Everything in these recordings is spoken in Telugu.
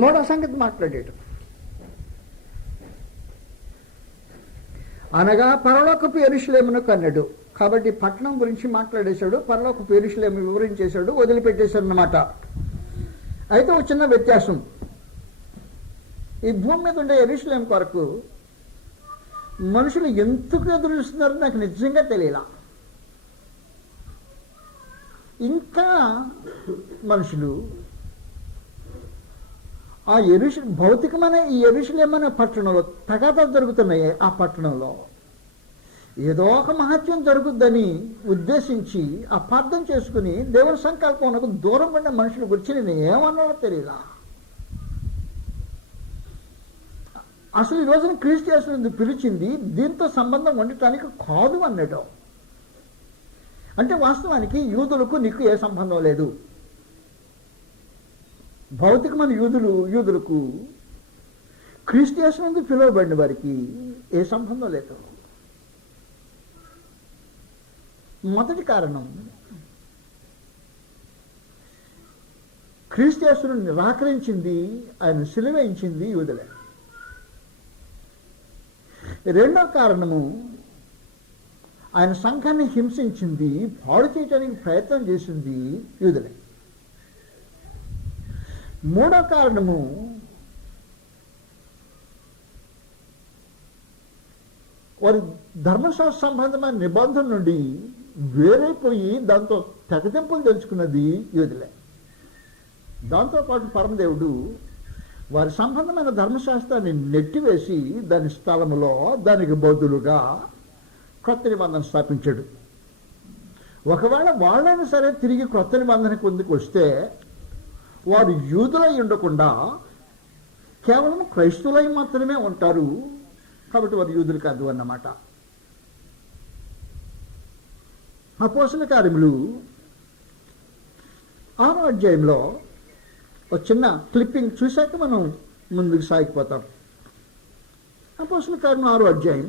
మూడో సంగతి మాట్లాడాడు. అనగా పరలోకపు యెరూషలేమును కన్నాడు. కాబట్టి పట్టణం గురించి మాట్లాడేశాడు, పరలోకపు యెరూషలేము వివరించేశాడు, వదిలిపెట్టేశాడు అన్నమాట. అయితే ఒక చిన్న వ్యత్యాసం, ఈ భూమి మీద ఉండే యెరూషలేము కొరకు మనుషులు ఎందుకు ఎదురు చూస్తున్నారో నాకు నిజంగా తెలియలా. ఇంకా మనుషులు ఆ భౌతికమైన ఈ యెరూషలేము అనే పట్టణంలో తగాదాలు జరుగుతున్నాయి. ఆ పట్టణంలో ఏదో ఒక మహత్యం జరుగుద్దని ఉద్దేశించి అపార్థం చేసుకుని దేవుని సంకల్పంలో దూరం ఉండే మనుషుల గురించి నేను ఏమన్నాడో తెలియలా. అసలు ఈ రోజున క్రీస్తు యేసును పిలిచింది దీంతో సంబంధం ఉండటానికి కాదు అన్నాడు. అంటే వాస్తవానికి యూదులకు నీకు ఏ సంబంధం లేదు. భౌతికమైన యూదులకు క్రీస్తు యేసునందు పిలువబడిన వారికి ఏ సంబంధం లేదు. మొదటి కారణం, క్రీస్తు యేసును నిరాకరించింది, ఆయన సిలువేయించింది యూదులే. రెండో కారణము, ఆయన సంఘాన్ని హింసించింది, పాడు చేయడానికి ప్రయత్నం చేసింది యూదులే. మూడో కారణము, వారి ధర్మశాస్త్ర సంబంధమైన నిబంధన నుండి వేరైపోయి దాంతో తెగదెంపులు తెలుసుకున్నది యూదులే. దాంతోపాటు పరమదేవుడు వారి సంబంధమైన ధర్మశాస్త్రాన్ని నెట్టివేసి దాని స్థలములో దానికి బదులుగా క్రొత్త నిబంధన స్థాపించాడు. ఒకవేళ వాళ్ళైనా సరే తిరిగి క్రొత్త నిబంధన కిందకు వస్తే వారు యూదులై ఉండకుండా కేవలం క్రైస్తవులై మాత్రమే ఉంటారు. కాబట్టి వారు యూదులు కాదు అన్నమాట. అపోస్తల కార్యములు 6వ అధ్యాయంలో ఒక చిన్న క్లిప్పింగ్ చూశాక మనం ముందుకు సాగిపోతాం. అపోస్తల కార్యం 6వ అధ్యాయం,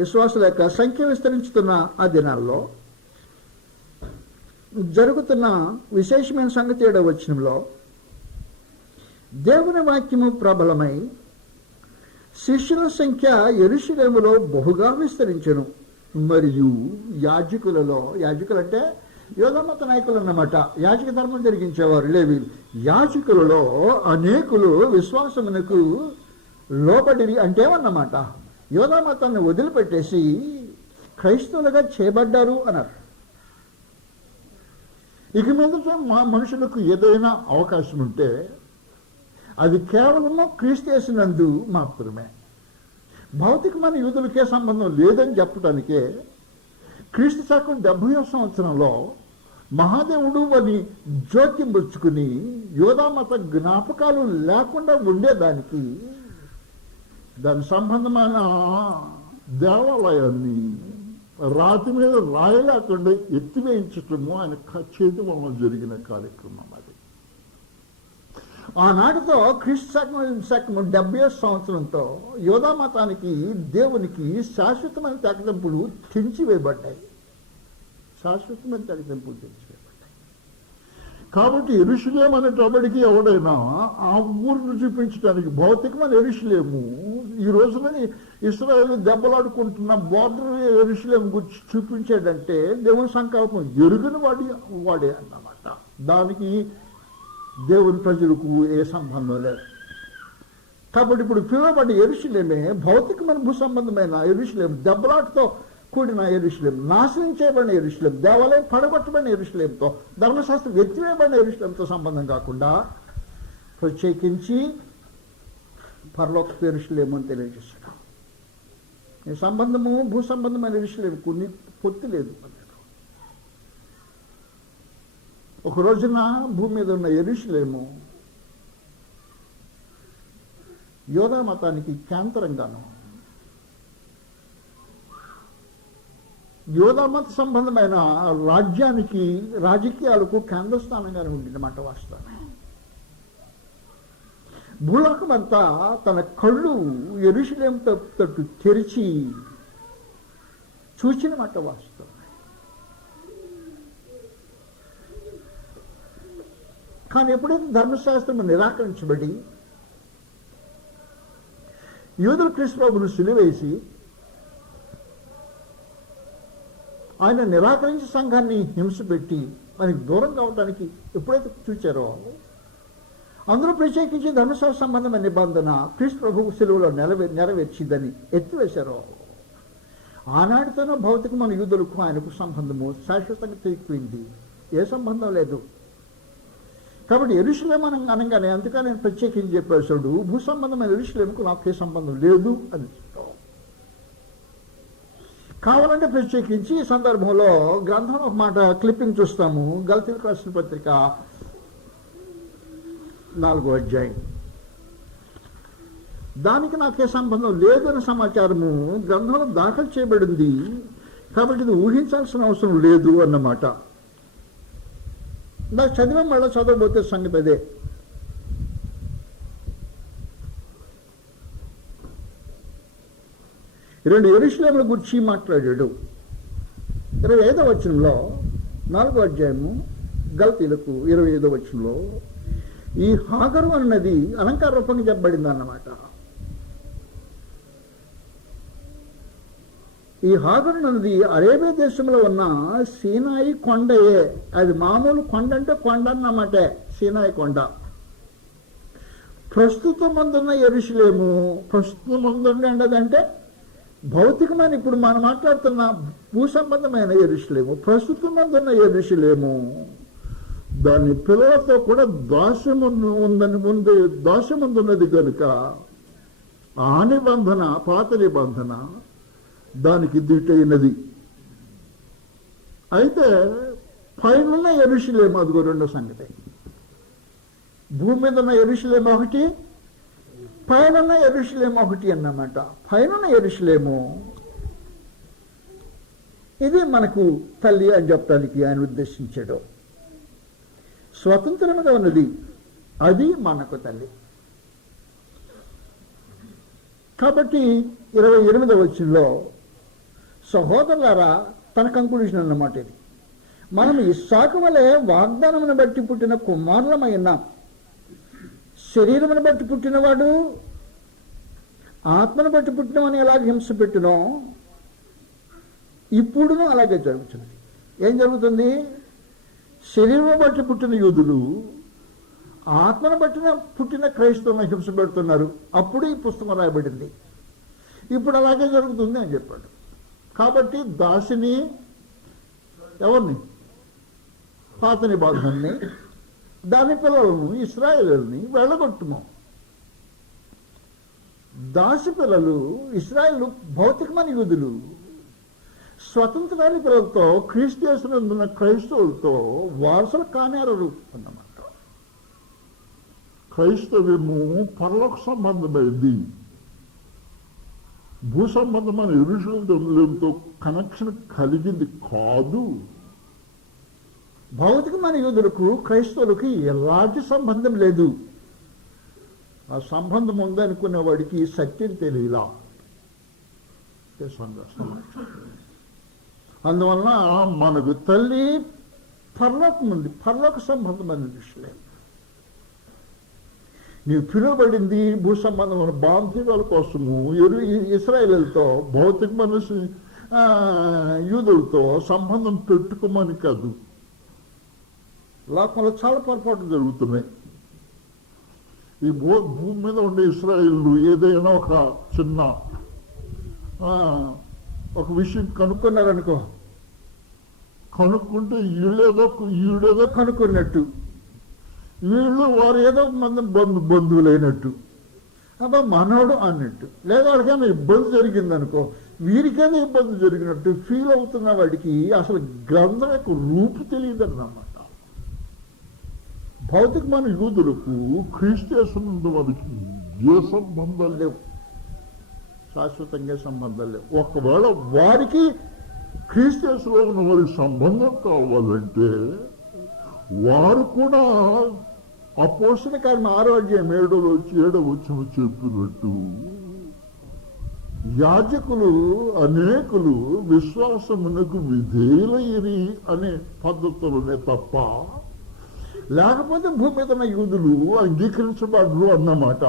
విశ్వాసుల యొక్క సంఖ్య విస్తరించుతున్న ఆ దినాల్లో జరుగుతున్న విశేషమైన సంగతి 7వ వచనంలో, దేవుని వాక్యము ప్రబలమై శిష్యుల సంఖ్య యెరూషలేములో బహుగా విస్తరించెను. మరియు యాజకులంటే యోధమత నాయకులు అన్నమాట, యాజక ధర్మం జరిగించేవారు లేవీలు. యాజకులలో అనేకులు విశ్వాసమునకు లోబడి అంటేమన్నమాట, యోధమతాన్ని వదిలిపెట్టేసి క్రైస్తవులుగా చేయబడ్డారు అన్నారు. ఇక మీద మా మనుషులకు ఏదైనా అవకాశం ఉంటే అది కేవలము క్రీస్తు యేసునందు మాత్రమే. భౌతికమైన యూదులకే సంబంధం లేదని చెప్పడానికే క్రీస్తు శకం 70వ సంవత్సరంలో మహాదేవుడు అని జోక్యం పుచ్చుకుని యోధామత జ్ఞాపకాలు లేకుండా ఉండేదానికి దాని సంబంధమైన దేవాలయాన్ని రాతి మీద రాయలేకుండా ఎత్తివేయించటము ఆయన చేతి వలన జరిగిన కార్యక్రమం. అది ఆనాటితో క్రీస్తు శకం 70వ సంవత్సరంతో యోధామతానికి దేవునికి శాశ్వతమైన తెగదెంపులు తెంచివేయబడ్డాయి. కాబట్టి యెరూషలేము అనేటప్పటికీ ఎవడైనా ఆ ఊరిని చూపించడానికి భౌతికమైన యెరూషలేము ఈ రోజున ఇశ్రాయేలు దెబ్బలాడుకుంటున్న బోర్డర్ యెరూషలేము గురించి చూపించాడంటే దేవుని సంకల్పం ఎరుగని వాడే అన్నమాట. దానికి దేవుని ప్రజలకు ఏ సంబంధం లేదు. కాబట్టి ఇప్పుడు పిలువబడ్డ యెరూషలేమే భౌతికమైన భూ సంబంధమైన యెరూషలేము, దెబ్బలాటతో కూడిన యెరూషలేము, నాశనం చేయబడిన యెరూషలేము, దేవాలయం పడగొట్టబడిన యెరూషలేముతో, ధర్మశాస్త్రం ఎత్తివేయబడిన యెరూషలేముతో సంబంధం కాకుండా ప్రత్యేకించి పరలోక యెరూషలేము అని తెలియజేశాడు. ఈ సంబంధము భూ సంబంధమైన యెరూషలేము కొన్ని పొత్తు లేదు. ఒక రోజున భూమి మీద ఉన్న యెరూషలేము యోధా మతానికి కేంద్రంగాను, యోధా మత సంబంధమైన రాజ్యానికి రాజకీయాలకు కేంద్రస్థానంగానే ఉండిందన్నమాట. వాస్తవమే భూలోకం అంతా తన కళ్ళు యెరూషలేము తట్టు తెరిచి చూచినమాట. వాస్తవం కానీ ఎప్పుడైతే ధర్మశాస్త్రం నిరాకరించబడి యూదులు క్రీస్తు ప్రభువును సిలువేసి ఆయన నిరాకరించి సంఘాన్ని హింస పెట్టి మనకి దూరం కావడానికి ఎప్పుడైతే చూచారో, అందులో ప్రత్యేకించి ధర్మశాస్త్ర సంబంధమైన నిబంధన క్రీస్తు ప్రభువు సిలువలో నెరవేర్చిందని ఎత్తివేశారో, ఆనాటితోనూ భౌతికమైన యూదులకు ఆయనకు సంబంధము శాశ్వతంగా తెగిపోయింది. ఏ సంబంధం లేదు. కాబట్టి యెరూషలేం అనగానే అందుకని నేను ప్రత్యేకించి చెప్పేశాడు, భూ సంబంధమైన యెరూషలేముకు నాకు ఏ సంబంధం లేదు అని. కావాలంటే ప్రత్యేకించి ఈ సందర్భంలో గ్రంథం ఒక మాట క్లిప్పింగ్ చూస్తాము. గలతీయులకు రాసిన పత్రిక 4వ అధ్యాయం. దానికి నాకే సంబంధం లేదనే సమాచారము గ్రంథంలో దాఖలు చేయబడింది. కాబట్టి ఇది ఊహించాల్సిన అవసరం లేదు అన్నమాట. నాకు చదివాం, మళ్ళీ చదవబోతే సంగతి అదే. రెండు యెరూషలేముల గురించి మాట్లాడాడు. 25వ వచనంలో 4వ అధ్యాయము గలతీయులకు 25వ వచనంలో ఈ హాగరు అన్నది అలంకార రూపంగా చెప్పబడింది అన్నమాట. ఈ హాగరు అన్నది అరేబియా దేశంలో ఉన్న సీనాయి కొండయే. అది మామూలు కొండ అంటే కొండ అన్నమాట, సీనాయి కొండ. ప్రస్తుతం అందున్న యెరూషలేము, ప్రస్తుతం అందుండదంటే భౌతికమైన ఇప్పుడు మనం మాట్లాడుతున్న భూ సంబంధమైన యెరూషలేము, ప్రస్తుతం అందున్న యెరూషలేము, దాని పిల్లలతో కూడా దాస్యముందున్నది కనుక ఆ నిబంధన, పాత నిబంధన దానికి దిట్టయినది. అయితే పైన యెరూషలేము అదిగో రెండో సంగతి. భూమి మీద ఉన్న యెరూషలేము ఒకటి, పైన యెరూషలేము ఒకటి అన్నమాట. పైన యెరూషలేము ఇది మనకు తల్లి అని చెప్పడానికి ఆయన ఉద్దేశించాడు. స్వతంత్రముగా ఉన్నది అది మనకు తల్లి. కాబట్టి 28వ వచనంలో సహోదరులారా తన కంక్లూషన్ అన్నమాట ఇది. మనం ఇస్సాకు వలె వాగ్దానమును బట్టి పుట్టిన కుమారులమైన, శరీరమును బట్టి పుట్టినవాడు ఆత్మను బట్టి పుట్టినవని ఎలాగ హింస పెట్టినో ఇప్పుడును అలాగే జరుగుతుంది. ఏం జరుగుతుంది? శరీరం బట్టి పుట్టిన యూదులు ఆత్మను పుట్టిన క్రైస్తవులను హింస పెడుతున్నారు. అప్పుడు ఈ పుస్తకం రాయబడింది. ఇప్పుడు అలాగే జరుగుతుంది అని చెప్పాడు. కాబట్టి దాసిని ఎవరిని? పాత నిబంధనని, దాని పిల్లలను ఇశ్రాయేలుని వెళ్ళగొట్టుము. దాసి పిల్లలు ఇశ్రాయేలు భౌతికమైన యూదులు స్వతంత్రాన్ని పిల్లలతో క్రీస్తున్న క్రైస్తవులతో వారసులు కానేరరు అన్నమాట. క్రైస్తవ్యము పరలోక సంబంధమైంది, భూ సంబంధమైన యెరూషలేముతో కనెక్షన్ కలిగింది కాదు. భౌతికమైన యూదులకు క్రైస్తవులకు ఎలాంటి సంబంధం లేదు. ఆ సంబంధం ఉందనుకునే వాడికి సత్యం తెలియలా. అందువలన మనకు తల్లి పరలోకం ఉంది, పరలోక సంబంధమైన విషయం. నీవు పిలువబడింది భూ సంబంధమైన బాంధవ్యాల కోసము ఇశ్రాయేలుతో భౌతికమైన యూదులతో సంబంధం పెట్టుకోమని కాదు. లోకంలో చాలా పొరపాట్లు జరుగుతున్నాయి. ఈ భూమి మీద ఉండే ఇశ్రాయేలు ఏదైనా ఒక చిన్న ఒక విషయం కనుక్కున్నారనుకో, కనుక్కుంటే ఈడేదో కనుక్కున్నట్టు, వారు ఏదో మంది బంధువులైనట్టు, అబ్బా మనోడు అన్నట్టు. లేదా వాడికైనా ఇబ్బంది జరిగిందనుకో, వీరికైనా ఇబ్బంది జరిగినట్టు ఫీల్ అవుతున్న వాడికి అసలు గ్రంథం యొక్క రూపు తెలియదన్నమాట. భౌతికమైన యూదులకు క్రీస్తు వారికి ఏ సంబంధాలు లేవు, శాశ్వతంగా సంబంధాలు లేవు. ఒకవేళ వారికి క్రీస్తులో ఉన్న వారికి సంబంధం కావాలంటే వారు కూడా అపోస్తల కార్యం 6వ అధ్యాయం 7వ వచనం చెప్పినట్టు యాజకులు అనేకులు విశ్వాసమునకు విధేయులైరి అనే పద్ధతులనే తప్ప లేకపోతే భూమి మీద ఉన్న యూదులు అంగీకరించబడరు అన్నమాట.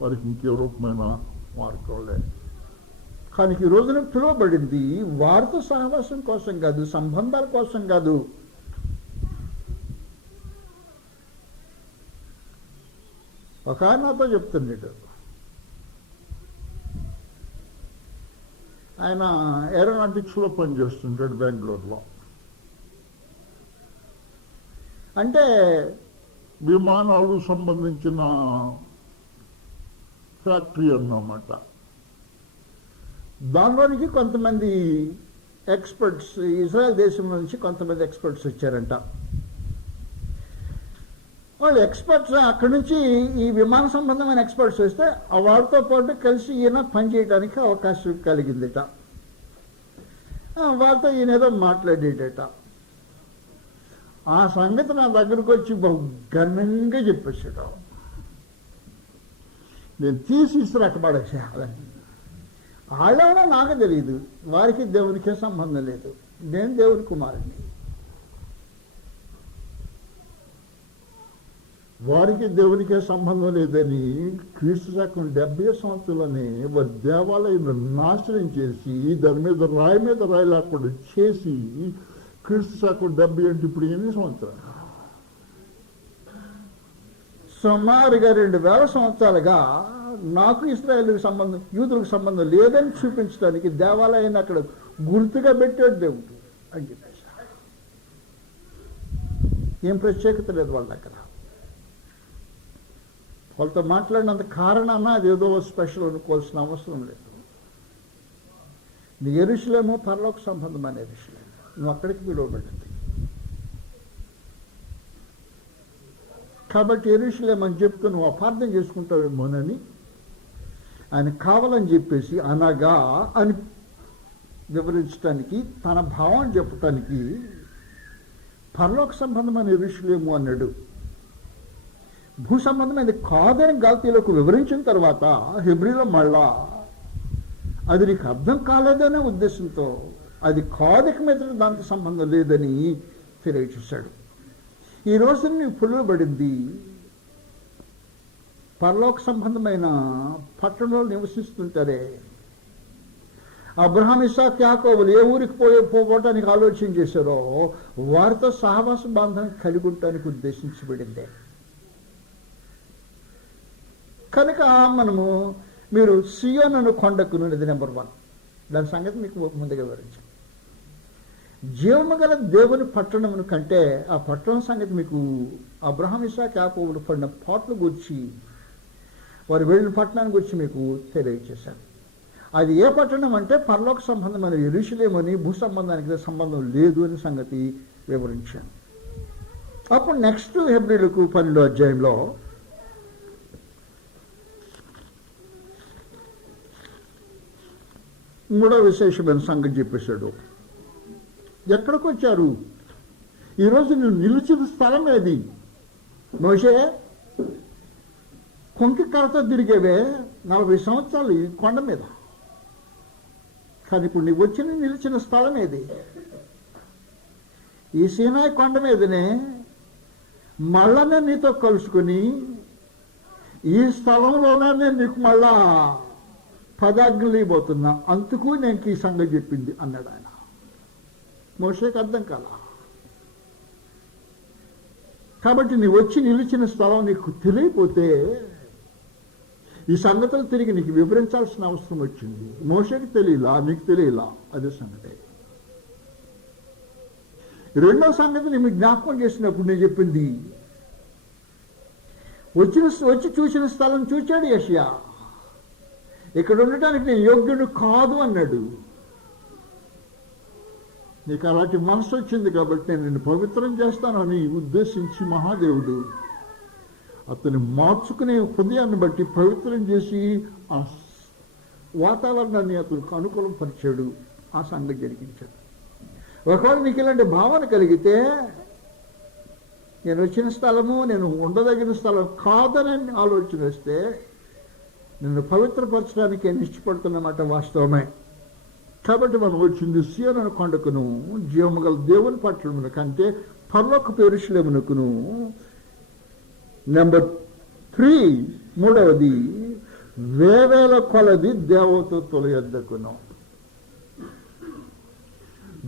వారికి ఇంకే రూపమైన మార్గం లేదు. కానీ ఈ రోజున పిలువబడింది వారితో సహవాసం కోసం కాదు, సంబంధాల కోసం కాదు. ఒక ఆయన నాతో చెప్తున్నాడు, ఆయన ఏరోనాటిక్స్లో పనిచేస్తుంటాడు బెంగళూరులో. అంటే విమానాలు సంబంధించిన ఫ్యాక్టరీ అన్నమాట. దానిలోనికి కొంతమంది ఎక్స్పర్ట్స్, ఇజ్రాయెల్ దేశం నుంచి కొంతమంది ఎక్స్పర్ట్స్ వచ్చారంట. వాళ్ళు ఎక్స్పర్ట్స్ అక్కడి నుంచి ఈ విమాన సంబంధమైన ఎక్స్పర్ట్స్ వస్తే వారితో పాటు కలిసి ఈయన పనిచేయడానికి అవకాశం కలిగిందిట. వారితో ఈయన ఏదో మాట్లాడేటట. ఆ సంగతి నా దగ్గరకు వచ్చి బహు ఘనంగా చెప్పేసాడు. నేను తీసి ఇసురాక పడేసేయాలని. వాళ్ళెవరో నాకు తెలియదు, వారికి దేవునికే సంబంధం లేదు. నేను దేవుని కుమారుడిని. వారికి దేవునికే సంబంధం లేదని క్రీస్తు శకం 70 సంవత్సరాలని వారి దేవాలయం నాశనం చేసి దాని మీద రాయి లేకుండా చేసి క్రీస్తు శకం 70 అంటే ఇప్పుడు ఎన్ని సంవత్సరాలు? సుమారుగా 2000 సంవత్సరాలుగా నాకు ఇశ్రాయేలుకి సంబంధం, యూదులకు సంబంధం లేదని చూపించడానికి దేవాలయాన్ని అక్కడ గుర్తుగా పెట్టాడు దేవుడు అని చెప్పేసి. ఏం ప్రత్యేకత లేదు వాళ్ళ దగ్గర. వాళ్ళతో మాట్లాడినంత కారణాన అదేదో స్పెషల్ అనుకోవాల్సిన అవసరం లేదు. నీ యెరూషలేము పరలోక సంబంధమైన యెరూషలేము, నువ్వు అక్కడికి పిలువబడింది. కాబట్టి యెరూషలేము అని చెప్తూ నువ్వు అపార్థం చేసుకుంటావేమోనని ఆయన కావాలని చెప్పేసి అనగా అని వివరించడానికి, తన భావాన్ని చెప్పటానికి పరలోక సంబంధమైన యెరూషలేము అన్నాడు. భూ సంబంధమైనది కాదని గల్తీలకు వివరించిన తర్వాత హెబ్రీలో మళ్ళా అది నీకు అర్థం కాలేదనే ఉద్దేశంతో అది కాదుకి మీద దానికి సంబంధం లేదని తెలియచేశాడు. ఈ రోజు నీవు పిలువబడింది పరలోక సంబంధమైన పట్టణంలో నివసిస్తుంటారే. అబ్రహాం, ఇస్సాకు, యాకోబులు ఏ ఊరికి పోవటానికి ఆలోచన చేశారో వారితో సహవాస బంధం కలిగి ఉండటానికి ఉద్దేశించబడిందే. కనుక మీరు సియోను కొండకు నుండి నెంబర్ 1, దాని సంగతి మీకు ముందుగా వివరించాను. జీవము గల దేవుని పట్టణమును కంటే ఆ పట్టణం సంగతి మీకు అబ్రహాం, ఇస్సాకు, యాకోబులు పడిన పాటలు గురించి, వారు వెళ్ళిన పట్టణాన్ని గురించి మీకు తెలియజేశాను. అది ఏ పట్టణం అంటే పరలోక సంబంధమైన యెరూషలేము అని, భూ సంబంధానికి సంబంధం లేదు అని సంగతి వివరించాను. అప్పుడు నెక్స్ట్ హెబ్రీలకు 12వ అధ్యాయంలో మూడో విశేషమైన సంగతి చెప్పేశాడు. ఎక్కడికి వచ్చారు? ఈరోజు నువ్వు నిలిచిన స్థలం ఏది? మోషే, కొంకి కర్రతో తిరిగేవే 40 సంవత్సరాలు ఈ కొండ మీద. కానీ ఇప్పుడు నీవు నిలిచిన స్థలం ఏది? ఈ సీనాయి కొండ మీదనే మళ్ళానే నీతో కలుసుకుని ఈ స్థలంలోనే నేను నీకు మళ్ళా పదాజ్ఞలు ఇవ్వబోతున్నా, అందుకు నేను ఈ సంగతి చెప్పింది అన్నాడు ఆయన. మోషేకి అర్థం కాలా. కాబట్టి నీ వచ్చి నిలిచిన స్థలం నీకు తెలియపోతే ఈ సంగతులు తిరిగి నీకు వివరించాల్సిన అవసరం వచ్చింది. మోషేకి తెలియలా, నీకు తెలియలా, అదే సంగతి. రెండో సంగతి నేను జ్ఞాపకం చేసినప్పుడు నేను చెప్పింది, వచ్చి చూసిన స్థలం చూచాడు యెషయా. ఇక్కడ ఉండటానికి నేను యోగ్యుడు కాదు అన్నాడు. నీకు అలాంటి మనసు వచ్చింది కాబట్టి నేను నిన్ను పవిత్రం చేస్తానని ఉద్దేశించి మహాదేవుడు అతన్ని మార్చుకునే హృదయాన్ని బట్టి పవిత్రం చేసి ఆ వాతావరణాన్ని అతనికి అనుకూలం పరిచాడు. ఆ సంగతి జరిగించాడు. ఒకవేళ నీకు ఇలాంటి భావన కలిగితే నేను వచ్చిన స్థలము నేను ఉండదగిన స్థలం కాదని ఆలోచన వస్తే నిన్ను పవిత్రపరచడానికి నేను ఇష్టపడుతున్నమాట వాస్తవమే. కాబట్టి మనం వచ్చింది సీయోను కొండకును జీవము గల దేవుని పట్టణమును కంటే పరలోకపు యెరూషలేమునకును. నెంబర్ 3, మూడవది వేవేల కొలది దేవదూతల యొద్దకును.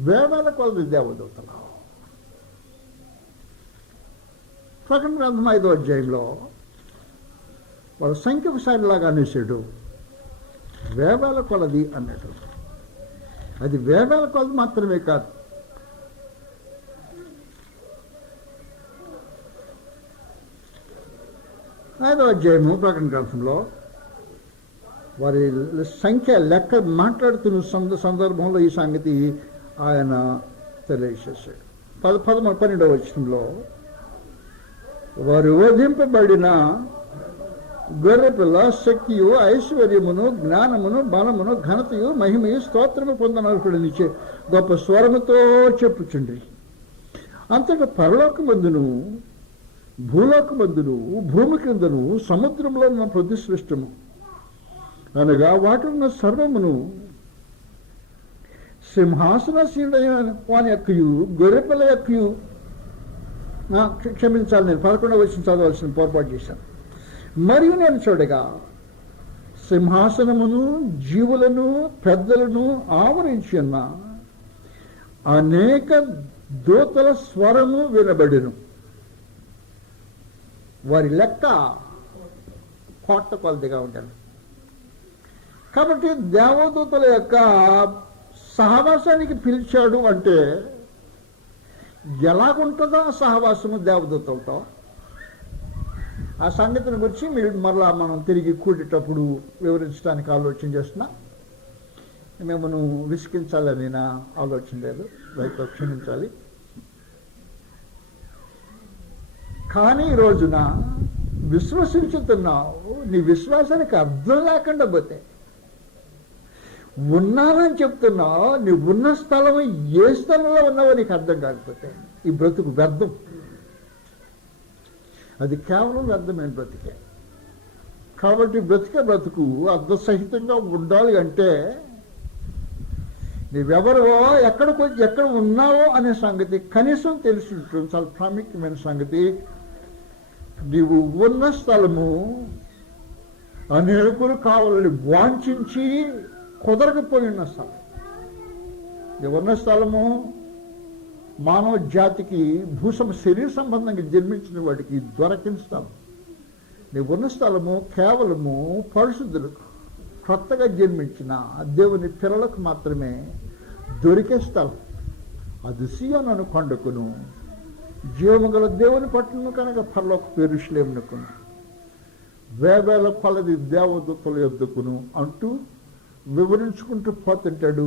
వేవేల కొలది దేవదూతలు. ప్రకటన గ్రంథం 5వ అధ్యాయంలో వాళ్ళ సంఖ్య ఒకసారిలాగా అనేసాడు, వేవేల కొలది అన్నాడు. అది వేవేల కొలది మాత్రమే కాదు, ఐదవ అధ్యాయము ప్రకటన గ్రంథంలో వారి సంఖ్య లెక్క మాట్లాడుతున్న సందర్భంలో ఈ సంగతి ఆయన తెలియజేశాడు. 12వ వచనంలో వారు వధింపబడిన గొర్రెపిల్ల శక్తియు ఐశ్వర్యమును జ్ఞానమును బలమును ఘనతయు మహిమయు స్తోత్రము పొందనర్హుడనిచ్చే గొప్ప స్వరముతో చెప్పుచుండ్రి. అంతటా పరలోకమందును భూలోకమందును భూమి క్రిందను సముద్రంలో ఉన్న ప్రతి సృష్టము అనగా వాటిన్న సర్వమును సింహాసనసీనుడైన వాని యొక్కయు గొర్రెపిల్ల యొక్కయు, క్షమించాలి, నేను 11వ వచనం చదవాల్సిన పొరపాటు చేశాను. మరియు నేను చూడగా సింహాసనమును జీవులను పెద్దలను ఆవరించి ఉన్న అనేక దూతల స్వరము వినబడెను. వారి లెక్క కోట్ల కొలదిగా ఉంటాను. కాబట్టి దేవదూతల యొక్క సహవాసానికి పిలిచాడు అంటే ఎలాగుంటుందో ఆ సహవాసము దేవదూతలతో, ఆ సంగతిని గురించి మీరు మరలా మనం తిరిగి కూడేటప్పుడు వివరించడానికి ఆలోచన చేస్తున్నా. మిమ్మల్ని విసిగించాలని నా ఆలోచన లేదు, రైతు క్షమించాలి. కానీ ఈ రోజున విశ్వసించుతున్నావు, నీ విశ్వాసానికి అర్థం లేకుండా పోతే ఉన్నానని చెప్తున్నావు, నీ ఉన్న స్థలం ఏ స్థలంలో ఉన్నావో నీకు అర్థం కాకపోతే ఈ బ్రతుకు వ్యర్థం. అది కేవలం వ్యర్థమైన బ్రతికే. కాబట్టి బ్రతికే బ్రతుకు అర్థసహితంగా ఉండాలి అంటే నీవెవరో ఎక్కడ ఉన్నావో అనే సంగతి కనీసం తెలిసి ఉంటుంది. చాలా ప్రాముఖ్యమైన సంగతి. నీవు ఉన్న స్థలము అనేకులు కావాలని వాంఛించి కుదరకపోయిన స్థలం. నీవు ఉన్న స్థలము మానవ జాతికి శరీర సంబంధంగా జన్మించిన వాడికి దొరకిన స్థలం. నీవు ఉన్న స్థలము కేవలము పరిశుద్ధులకు, కొత్తగా జన్మించిన దేవుని పిల్లలకు మాత్రమే దొరికే స్థలం. అది సీయోను కొండకును జీవము గల దేవుని పట్టణము కనుక పరలోకపు యెరూషలేమునకును వేవేల కొలది దేవదూతల యొద్దకును అంటూ వివరించుకుంటూ పోతుంటాడు.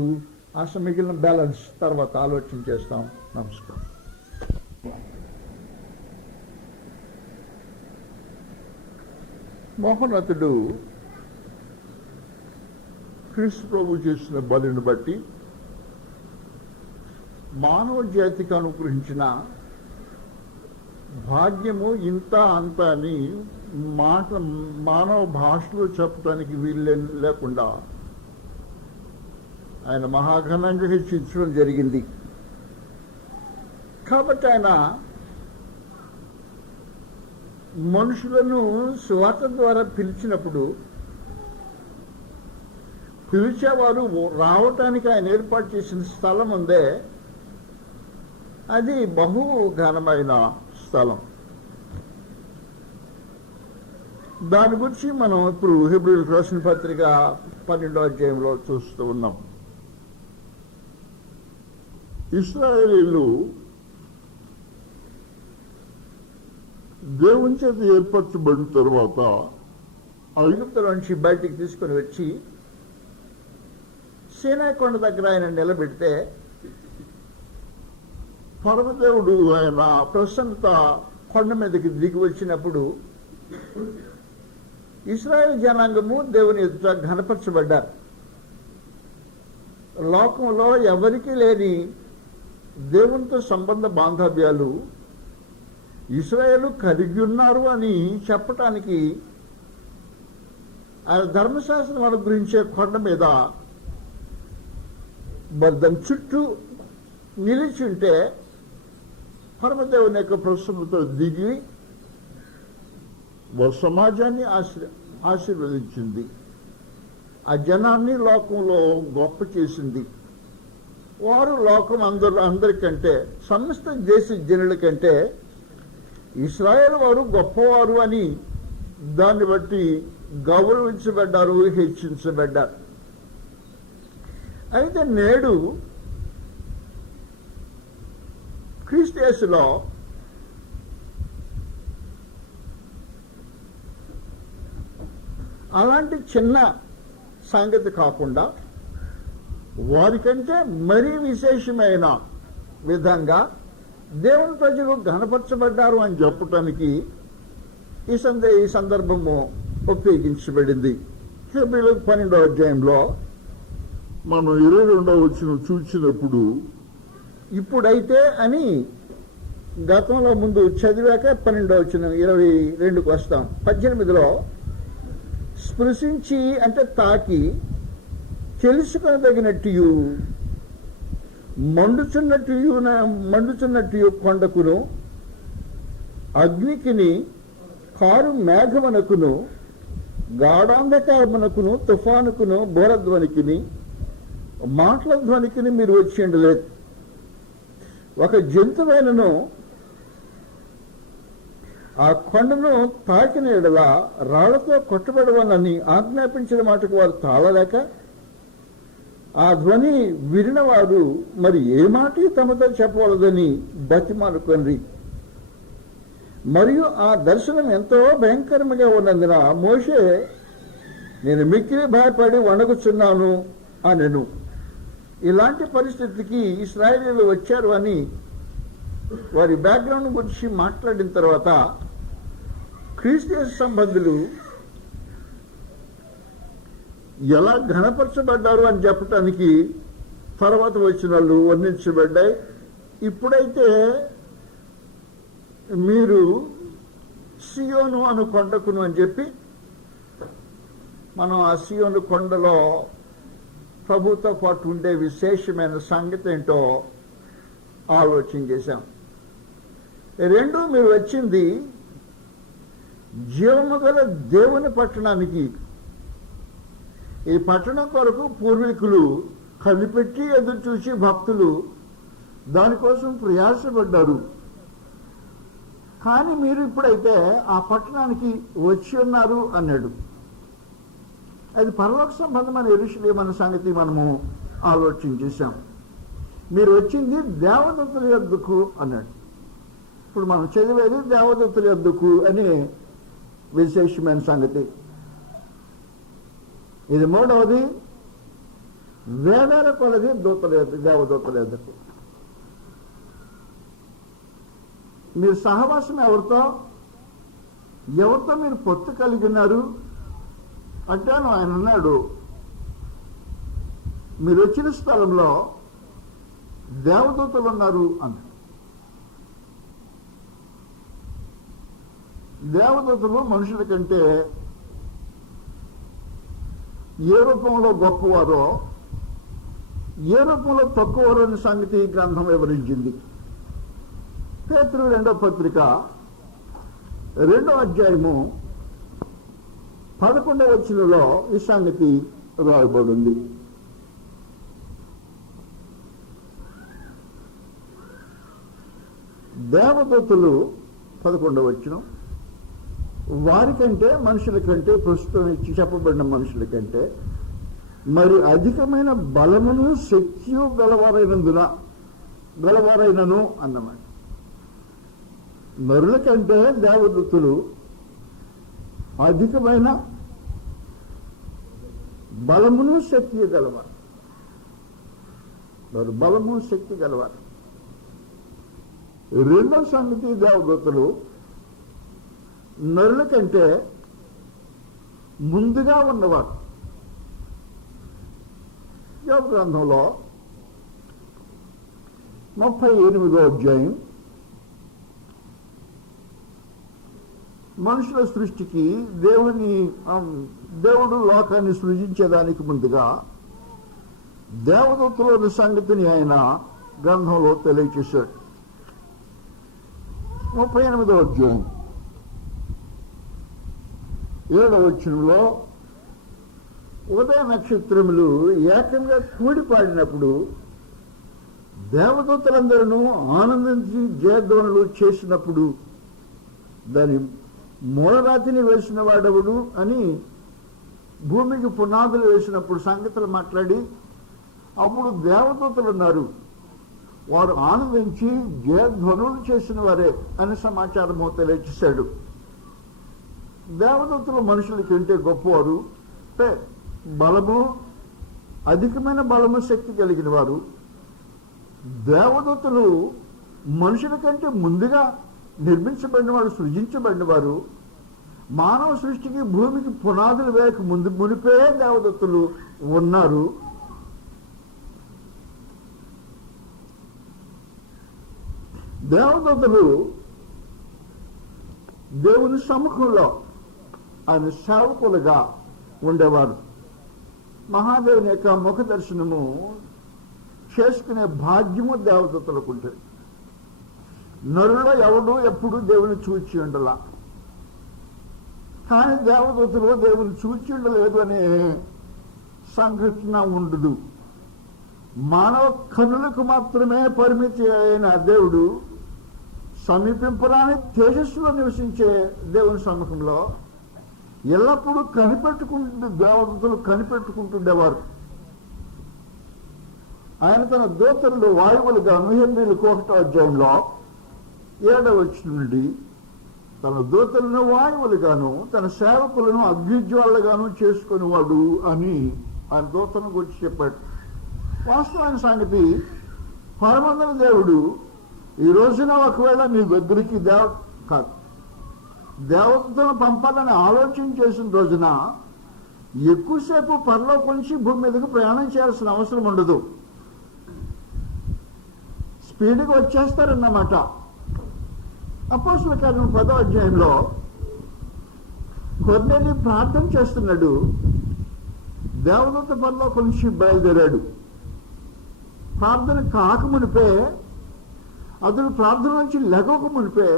మిగిలిన బ్యాలెన్స్ తర్వాత ఆలోచన చేస్తాం. నమస్కారం. మహోన్నతుడు క్రీస్తు ప్రభు చేసిన బలిని బట్టి మానవ జాతికి అనుగ్రహించిన భాగ్యము ఇంత అంత అని మానవ భాషలో చెప్పడానికి వీలు లేకుండా ఆయన మహాఘనంగా హెచ్చించడం జరిగింది. కాబట్టి ఆయన మనుషులను సువార్త ద్వారా పిలిచినప్పుడు పిలిచేవారు రావటానికి ఆయన ఏర్పాటు చేసిన స్థలం ఉందే, అది బహు ఘనమైన స్థలం. దాని గురించి మనం ఇప్పుడు హెబ్రీయులకు రాసిన పత్రిక 12వ అధ్యాయంలో చూస్తూ ఉన్నాం. ఇశ్రాయేలీయులు దేవుని చేత ఏర్పరచబడిన తర్వాత ఐగుప్తుల నుంచి బయటికి తీసుకొని వచ్చి సీనాయి కొండ దగ్గర ఆయన నిలబెడితే పరమదేవుడు ఆయన ప్రసన్నత కొండ మీదకి దిగి వచ్చినప్పుడు ఇశ్రాయేల్ జనాంగము దేవుని ఎదుట ఘనపరచబడ్డారు. లోకంలో ఎవరికి లేని దేవునితో సంబంధ బాంధవ్యాలు ఇశ్రాయేలు కలిగి ఉన్నారు అని చెప్పటానికి ఆయన ధర్మశాస్త్రం అనుగ్రహించే కొండ మీద దాని చుట్టూ నిలిచి ఉంటే పరమదేవుని యొక్క ప్రసన్నతో దిగి సమాజాన్ని ఆశీర్వదించింది. ఆ జనాన్ని లోకంలో గొప్ప చేసింది. వారు లోకం అందరికంటే సమస్త దేశ జనుల కంటే ఇశ్రాయేలు వారు గొప్పవారు అని దాన్ని బట్టి గౌరవించబడ్డారు, హెచ్చించబడ్డారు. అయితే నేడు క్రీస్తు యేసులో అలాంటి చిన్న సంగతి కాకుండా వారికంటే మరీ విశేషమైన విధంగా దేవుని ప్రజలు ఘనపరచబడ్డారు అని చెప్పటానికి ఈ సందర్భము ఉపయోగించబడింది. హెబ్రీయులకు 12వ అధ్యాయంలో మనం 22వ వచనం చూసినప్పుడు ఇప్పుడైతే అని గతంలో ముందు చదివాక 12వ వచనం 22కు వస్తాం. 18లో స్పృశించి అంటే తాకి తెలుసుకొనదగినట్టు మండుచున్నట్టు కొండకును అగ్నికిని కారు మేఘమునకును గాఢాంధకారమునకును తుఫానుకును బోరధ్వనికిని మాటల ధ్వనికిని మీరు వచ్చి ఉండలేదు. ఒక జంతువైనను ఆ కొండను తాకిన ఎడల రాళ్లతో కొట్టబడవనని ఆజ్ఞాపించిన మాటకు వారు తాళలేక ఆ ధ్వని విరిన వారు మరి ఏ మాట తమతో చెప్పవలదని బతిమాలుకొనిరి. మరియు ఆ దర్శనం ఎంతో భయంకరంగా ఉన్నందున మోషే నేను మిక్కిలి భయపడి వణుకుచున్నాను అనెను. ఇలాంటి పరిస్థితికి ఇశ్రాయేలీయులు వచ్చారు అని వారి బ్యాక్గ్రౌండ్ గురించి మాట్లాడిన తర్వాత క్రీస్తు సంబంధులు ఎలా ఘనపరచబడ్డారు అని చెప్పటానికి తర్వాత వచ్చిన వాళ్ళు వర్ణించబడ్డాయి. ఇప్పుడైతే మీరు సియోను అను కొండకును అని చెప్పి మనం ఆ సియోను కొండలో ప్రభుతో పాటు ఉండే విశేషమైన సంగతి ఏంటో ఆలోచన చేశాం. రెండు, మీరు వచ్చింది జీవము గల దేవుని పట్టణానికి. ఈ పట్టణం కొరకు పూర్వీకులు కనిపెట్టి ఎదురు చూసి భక్తులు దానికోసం ప్రయాసపడ్డారు. కానీ మీరు ఇప్పుడైతే ఆ పట్టణానికి వచ్చి ఉన్నారు అన్నాడు. అది పరలోక సంబంధమైన యెరూషలేము అనే సంగతి మనము ఆలోచన చేశాం. మీరు వచ్చింది దేవదూతల యొద్దకు అన్నాడు. ఇప్పుడు మనం చదివేది దేవదూతల యొద్దకు అనే విశేషమైన సంగతి. ఇది మూడవది, వేవేల కొలది దేవదూతల యొద్దకు. మీరు సహవాసం ఎవరితో మీరు పొత్తు కలిగి ఉన్నారు అంటే ఆయన అన్నాడు, మీరు వచ్చిన స్థలంలో దేవదూతలు ఉన్నారు అన్నాడు. దేవదూతలు మనుషుల కంటే ఏ రూపంలో గొప్పవారో ఏ రూపంలో తక్కువవారో అనే సంగతి ఈ గ్రంథం వివరించింది. పేతురు 2వ పత్రిక 2వ అధ్యాయము 11వ వచనంలో ఈ సంగతి రాయబడింది. దేవదూతలు 11వ వచనం వారికంటే మనుషుల కంటే ప్రస్తుతం చెప్పబడిన మనుషుల కంటే మరి అధికమైన బలమును శక్తియు గలవారైనను అన్నమాట. నరుల కంటే దేవదూతలు అధికమైన బలమును శక్తి గలవారు. బలము శక్తి గలవారు. రెండవ సంగతి, దేవదూతలు నరుల కంటే ముందుగా ఉన్నవారు. యోబు గ్రంథంలో 38వ అధ్యాయం మనుషుల సృష్టికి దేవుడు లోకాన్ని సృజించేదానికి ముందుగా దేవదూతల సంగతిని ఆయన గ్రంథంలో తెలియచేశాడు. 38వ అధ్యాయం 7వ వచనంలో ఉదయ నక్షత్రములు ఏకంగా కూడి పాడినప్పుడు దేవదూతలందరూ ఆనందించి జయధ్వనులు చేసినప్పుడు దాని మూలరాతిని వేసిన వాడెవడు అని భూమికి పునాదులు వేసినప్పుడు సంగతులు మాట్లాడి అప్పుడు దేవదూతలు ఉన్నారు, వారు ఆనందించి జయధ్వనులు చేసిన వారే అని సమాచారము తెలియచేశాడు. దేవదూతలు మనుషుల కంటే గొప్పవారు, బలము, అధికమైన బలము, శక్తి కలిగిన వారు. దేవదూతలు మనుషుల కంటే ముందుగా నిర్మించబడిన వారు, సృజించబడిన వారు. మానవ సృష్టికి భూమికి పునాదులు వేయక మునిపే దేవదూతలు ఉన్నారు. దేవదూతలు దేవుని సముఖంలో ఆయన సేవకులుగా ఉండేవారు. మహాదేవుని యొక్క ముఖ దర్శనము చేసుకునే భాగ్యము దేవదూతలకు ఉంటుంది. నరులో ఎవడు ఎప్పుడు దేవుని చూచి ఉండలా, కానీ దేవదూతలు దేవుని చూచి ఉండలేదు అనే సంఘటన ఉండదు. మానవ కనులకు మాత్రమే పరిమితి అయిన దేవుడు సమీపింపరాని తేజస్సులో నివసించే దేవుని సముఖంలో ఎల్లప్పుడూ దేవదూతలు కనిపెట్టుకుంటుండేవారు. ఆయన తన దూతలను వాయువులుగాను, హెబ్రీయులకు 1వ అధ్యాయంలో 7వ వచనం నుండి తన దూతలను వాయువులుగాను తన సేవకులను అగ్నిజ్వాలగాను చేసుకునేవాడు అని ఆయన దూతలను గురించి చెప్పాడు. వాస్తవానికి సంగతి, పరమందర దేవుడు ఈ రోజున ఒకవేళ నీ దగ్గరికి దేవతలను పంపాలని ఆలోచన చేసిన రోజున ఎక్కువసేపు పరలోకం నుంచి భూమి మీదకి ప్రయాణం చేయాల్సిన అవసరం ఉండదు. స్పీడ్గా వచ్చేస్తారన్నమాట. అపోస్తలుల కార్యం 10వ అధ్యాయంలో కొర్నేలి ప్రార్థన చేస్తున్నాడు. దేవదూత పరలోకం నుంచి బయలుదేరాడు. ప్రార్థన కాకమునిపే, అతడు ప్రార్థన నుంచి లెగక మునిపే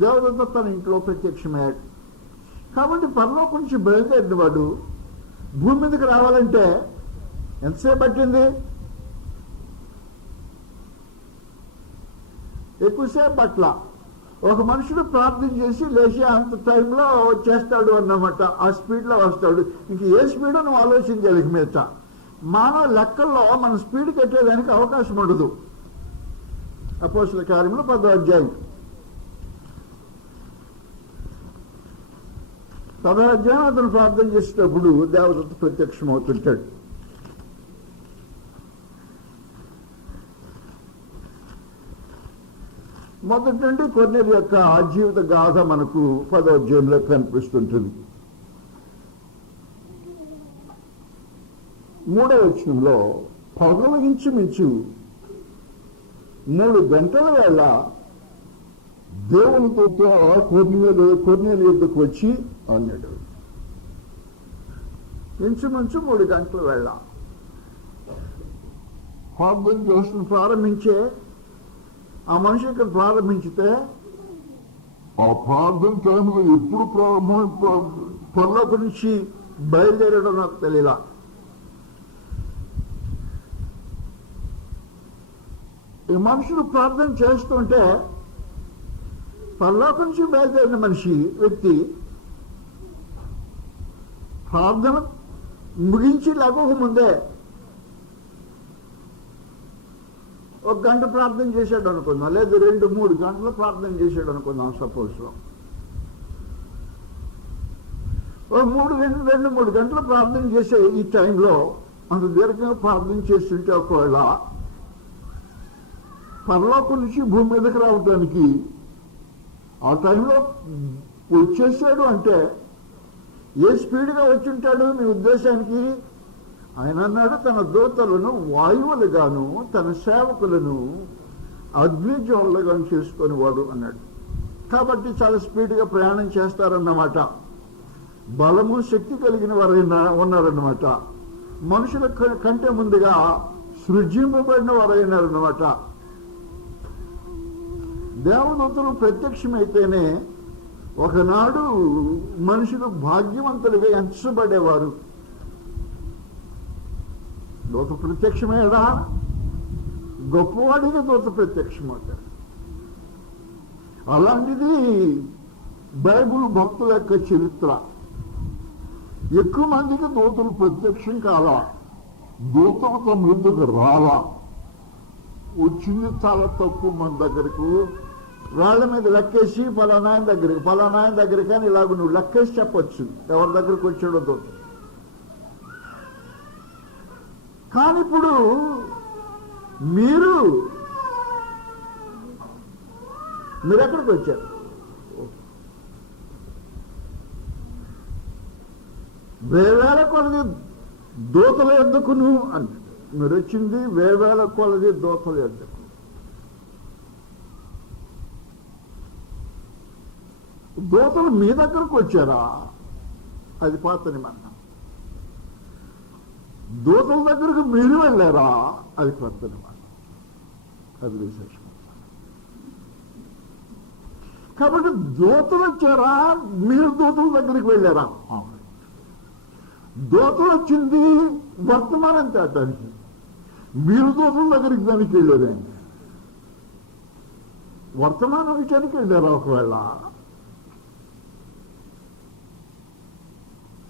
దేవదూత తన ఇంట్లో ప్రత్యక్షమయ్యాడు. కాబట్టి పరలోకం నుంచి బయలుదేరిన వాడు భూమి మీదకి రావాలంటే ఎంతసేపు పట్టింది? ఎక్కువసేపు పట్ల. ఒక మనుషుడు ప్రార్థన చేసి లేచి అంత టైంలో వచ్చేస్తాడు అన్నమాట. ఆ స్పీడ్లో వస్తాడు. ఇంక ఏ స్పీడో నువ్వు ఆలోచించాలి. మీద మానవ లెక్కల్లో మన స్పీడ్ కట్టేదానికి అవకాశం ఉండదు. అపోస్తలుల కార్యంలో 10వ అధ్యాయం 10వ అధ్యాయం అతను ప్రార్థన చేసేటప్పుడు దేవదూత ప్రత్యక్షమవుతుంటాడు. మొదటి నుండి కొర్నేలి యొక్క జీవిత గాథ మనకు 10వ అధ్యాయంలో కనిపిస్తుంటుంది. 3వ వచనంలో పగలు ఇంచుమించు 3 గంటల వేళ దేవునితో కొర్నేలి యొద్దకు వచ్చి అన్నాడు. ఇంచుమించు 3 గంటల వేళ ప్రార్థన చేసిన ప్రారంభించే ఆ మనిషి ఇక్కడ ప్రారంభించితే ఆ ప్రార్థన టైంలో ఎప్పుడు పరలోకం నుంచి బయలుదేరడం నాకు తెలియలా. ఈ మనుషులు ప్రార్థన చేస్తుంటే పరలోకం నుంచి బయలుదేరిన వ్యక్తి ప్రార్థన ముగించి లఘువు ముందే 1 గంట ప్రార్థన చేశాడు అనుకుందాం, లేదు 2-3 గంటలు ప్రార్థన చేశాడు అనుకుందాం. సపోజ్లో 2-3 గంటలు ప్రార్థన చేసే ఈ టైంలో అంత దీర్ఘంగా ప్రార్థన చేస్తుంటే ఒకవేళ పరలోకం నుంచి భూమి మీదకి రావడానికి ఆ టైంలో వచ్చేసాడు అంటే ఏ స్పీడ్గా వచ్చుంటాడు మీ ఉద్దేశానికి? ఆయన అన్నాడు, తన దూతలను వాయువులుగాను తన సేవకులను అగ్నిజ్వాలలుగాను చేసుకునేవాడు అన్నాడు. కాబట్టి చాలా స్పీడ్గా ప్రయాణం చేస్తారన్నమాట. బలము, శక్తి కలిగిన వారైనా ఉన్నారన్నమాట. మనుషుల కంటే ముందుగా సృజింపబడిన వారైనారన్నమాట. దేవదూతలు ప్రత్యక్షమైతేనే ఒకనాడు మనుషులు భాగ్యవంతులుగా ఎంచబడేవారు. దూత ప్రత్యక్షమయ్యాడా, గొప్పవాడిగా దూత ప్రత్యక్షమవుతాడు. అలాంటిది బైబిల్ భక్తుల యొక్క చరిత్ర. ఎక్కువ మందికి దూతలు ప్రత్యక్షం కాలా, దూతలతో ముందుకు రాలా, వచ్చింది చాలా తక్కువ మంది దగ్గరకు. వాళ్ళ మీద లెక్కేసి ఫలానాయన దగ్గరికి అని ఇలాగ నువ్వు లెక్కేసి చెప్పొచ్చు ఎవరి దగ్గరకు వచ్చాడో దూత. కానీ ఇప్పుడు మీరు ఎక్కడికి వచ్చారు? వేవేల కొలది దూతల ఎద్దుకును అని మీరు వచ్చింది. వేవేల కొలది దూతల ఎద్దుకు. దూతలు మీ దగ్గరకు వచ్చారా? అది పాత నిబంధన. దూతల దగ్గరకు మీరు వెళ్ళారా? అది కొత్త నిబంధన. అది విశేషం. కాబట్టి దూతలు వచ్చారా, మీరు దూతల దగ్గరికి వెళ్ళారా? దూతలు వచ్చింది వర్తమానం తేటానికి, మీరు దూతల దగ్గరికి దానికి వెళ్ళారండి. వర్తమానం విషయానికి వెళ్ళారా? ఒకవేళ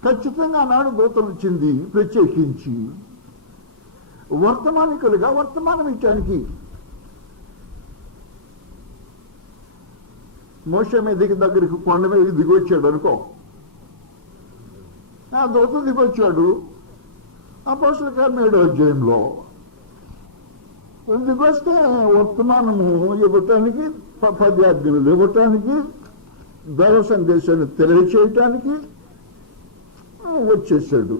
ఖచ్చితంగా ఆనాడు దూతలు వచ్చింది ప్రత్యేకించి వర్తమానికులుగా వర్తమానం ఇచ్చానికి. మోషే మీద దగ్గరికి కొండ మీద దిగొచ్చాడు అనుకో, ఆ దూత దిగొచ్చాడు. అపోస్తలుల కార్యం 7వ అధ్యాయంలో దిగొస్తే వర్తమానము ఇవ్వటానికి, 10 ఆజ్ఞలు ఇవ్వటానికి, దైవ సందేశాన్ని తెలియచేయటానికి వచ్చేసాడు.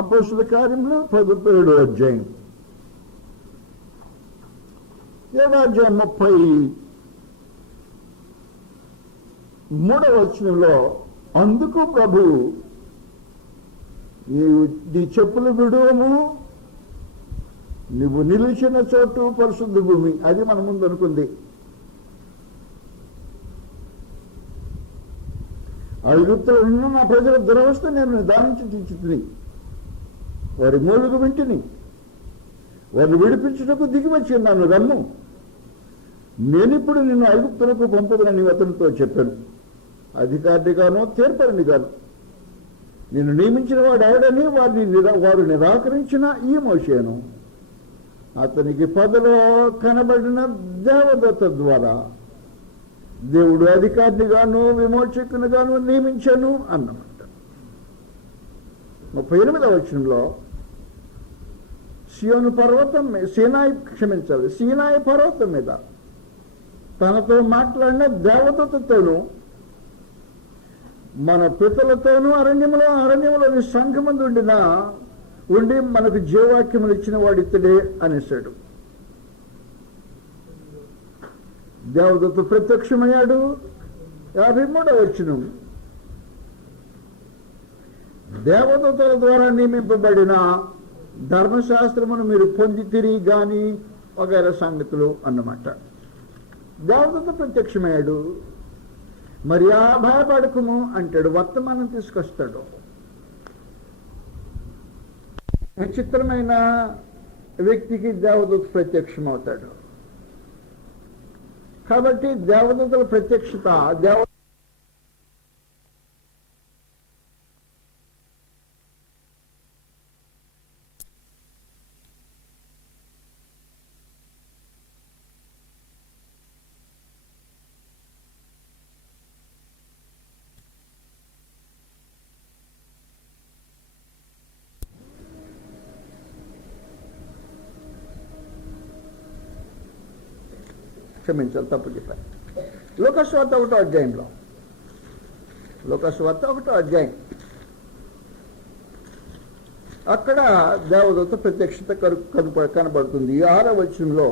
అపోస్తలుల కార్యంలో 7వ అధ్యాయం 33వ వచనంలో, అందుకు ప్రభువు నీ చెప్పులు విడువము, నువ్వు నిలిచిన చోటు పరిశుద్ధ భూమి. అది మన ముందు అనుకుంది. ఐగుప్తులో ఉన్న నా ప్రజల దురవస్థ నేను నిదానించి తీర్చుతుంది, వారి మూలుగు వింటిని, వారిని విడిపించుటకు దిగి వచ్చి ఉన్నాను, రమ్ము, నేనిప్పుడు నిన్ను ఐగుప్తులకు పంపుదనని అతనితో చెప్పాను. అధికారిగానో తీర్పరినిగాను నిన్ను నియమించిన వాడు ఎవడని వారు నిరాకరించిన ఈ మోషేను అతనికి పదలో కనబడిన దేవదూత ద్వారా దేవుడు అధికారినిగాను విమోచకునిగాను నియమించాను అన్నమాట. 38వ వచనంలో, సీనాయి పర్వతం మీద తనతో మాట్లాడిన దేవదూతతోనూ మన పితలతోనూ అరణ్యములోని సంఘమందు ఉండి మనకు జీవవాక్యములు ఇచ్చిన వాడితడే అనేసాడు. దేవదూత ప్రత్యక్షమయ్యాడు. 53వ వచనం, దేవదూతల ద్వారా నియమింపబడిన ధర్మశాస్త్రమును మీరు పొందితిరి గాని వగైరా సంగతులు అన్నమాట. దేవదూత ప్రత్యక్షమయ్యాడు. మరి ఆ భయపడకము అంటాడు, వర్తమానం తీసుకొస్తాడు. విచిత్రమైన వ్యక్తికి దేవదూత ప్రత్యక్షమవుతాడు. కాబట్టి దేవదూతల ప్రత్యక్షత క్షమించాలి, తప్పు చెప్పాను. లోకస్వార్త 1వ అధ్యాయంలో, లోకస్వార్త 1వ అధ్యాయం, అక్కడ దేవదూత ప్రత్యక్షత కనబడుతుంది. 6వ వచనంలో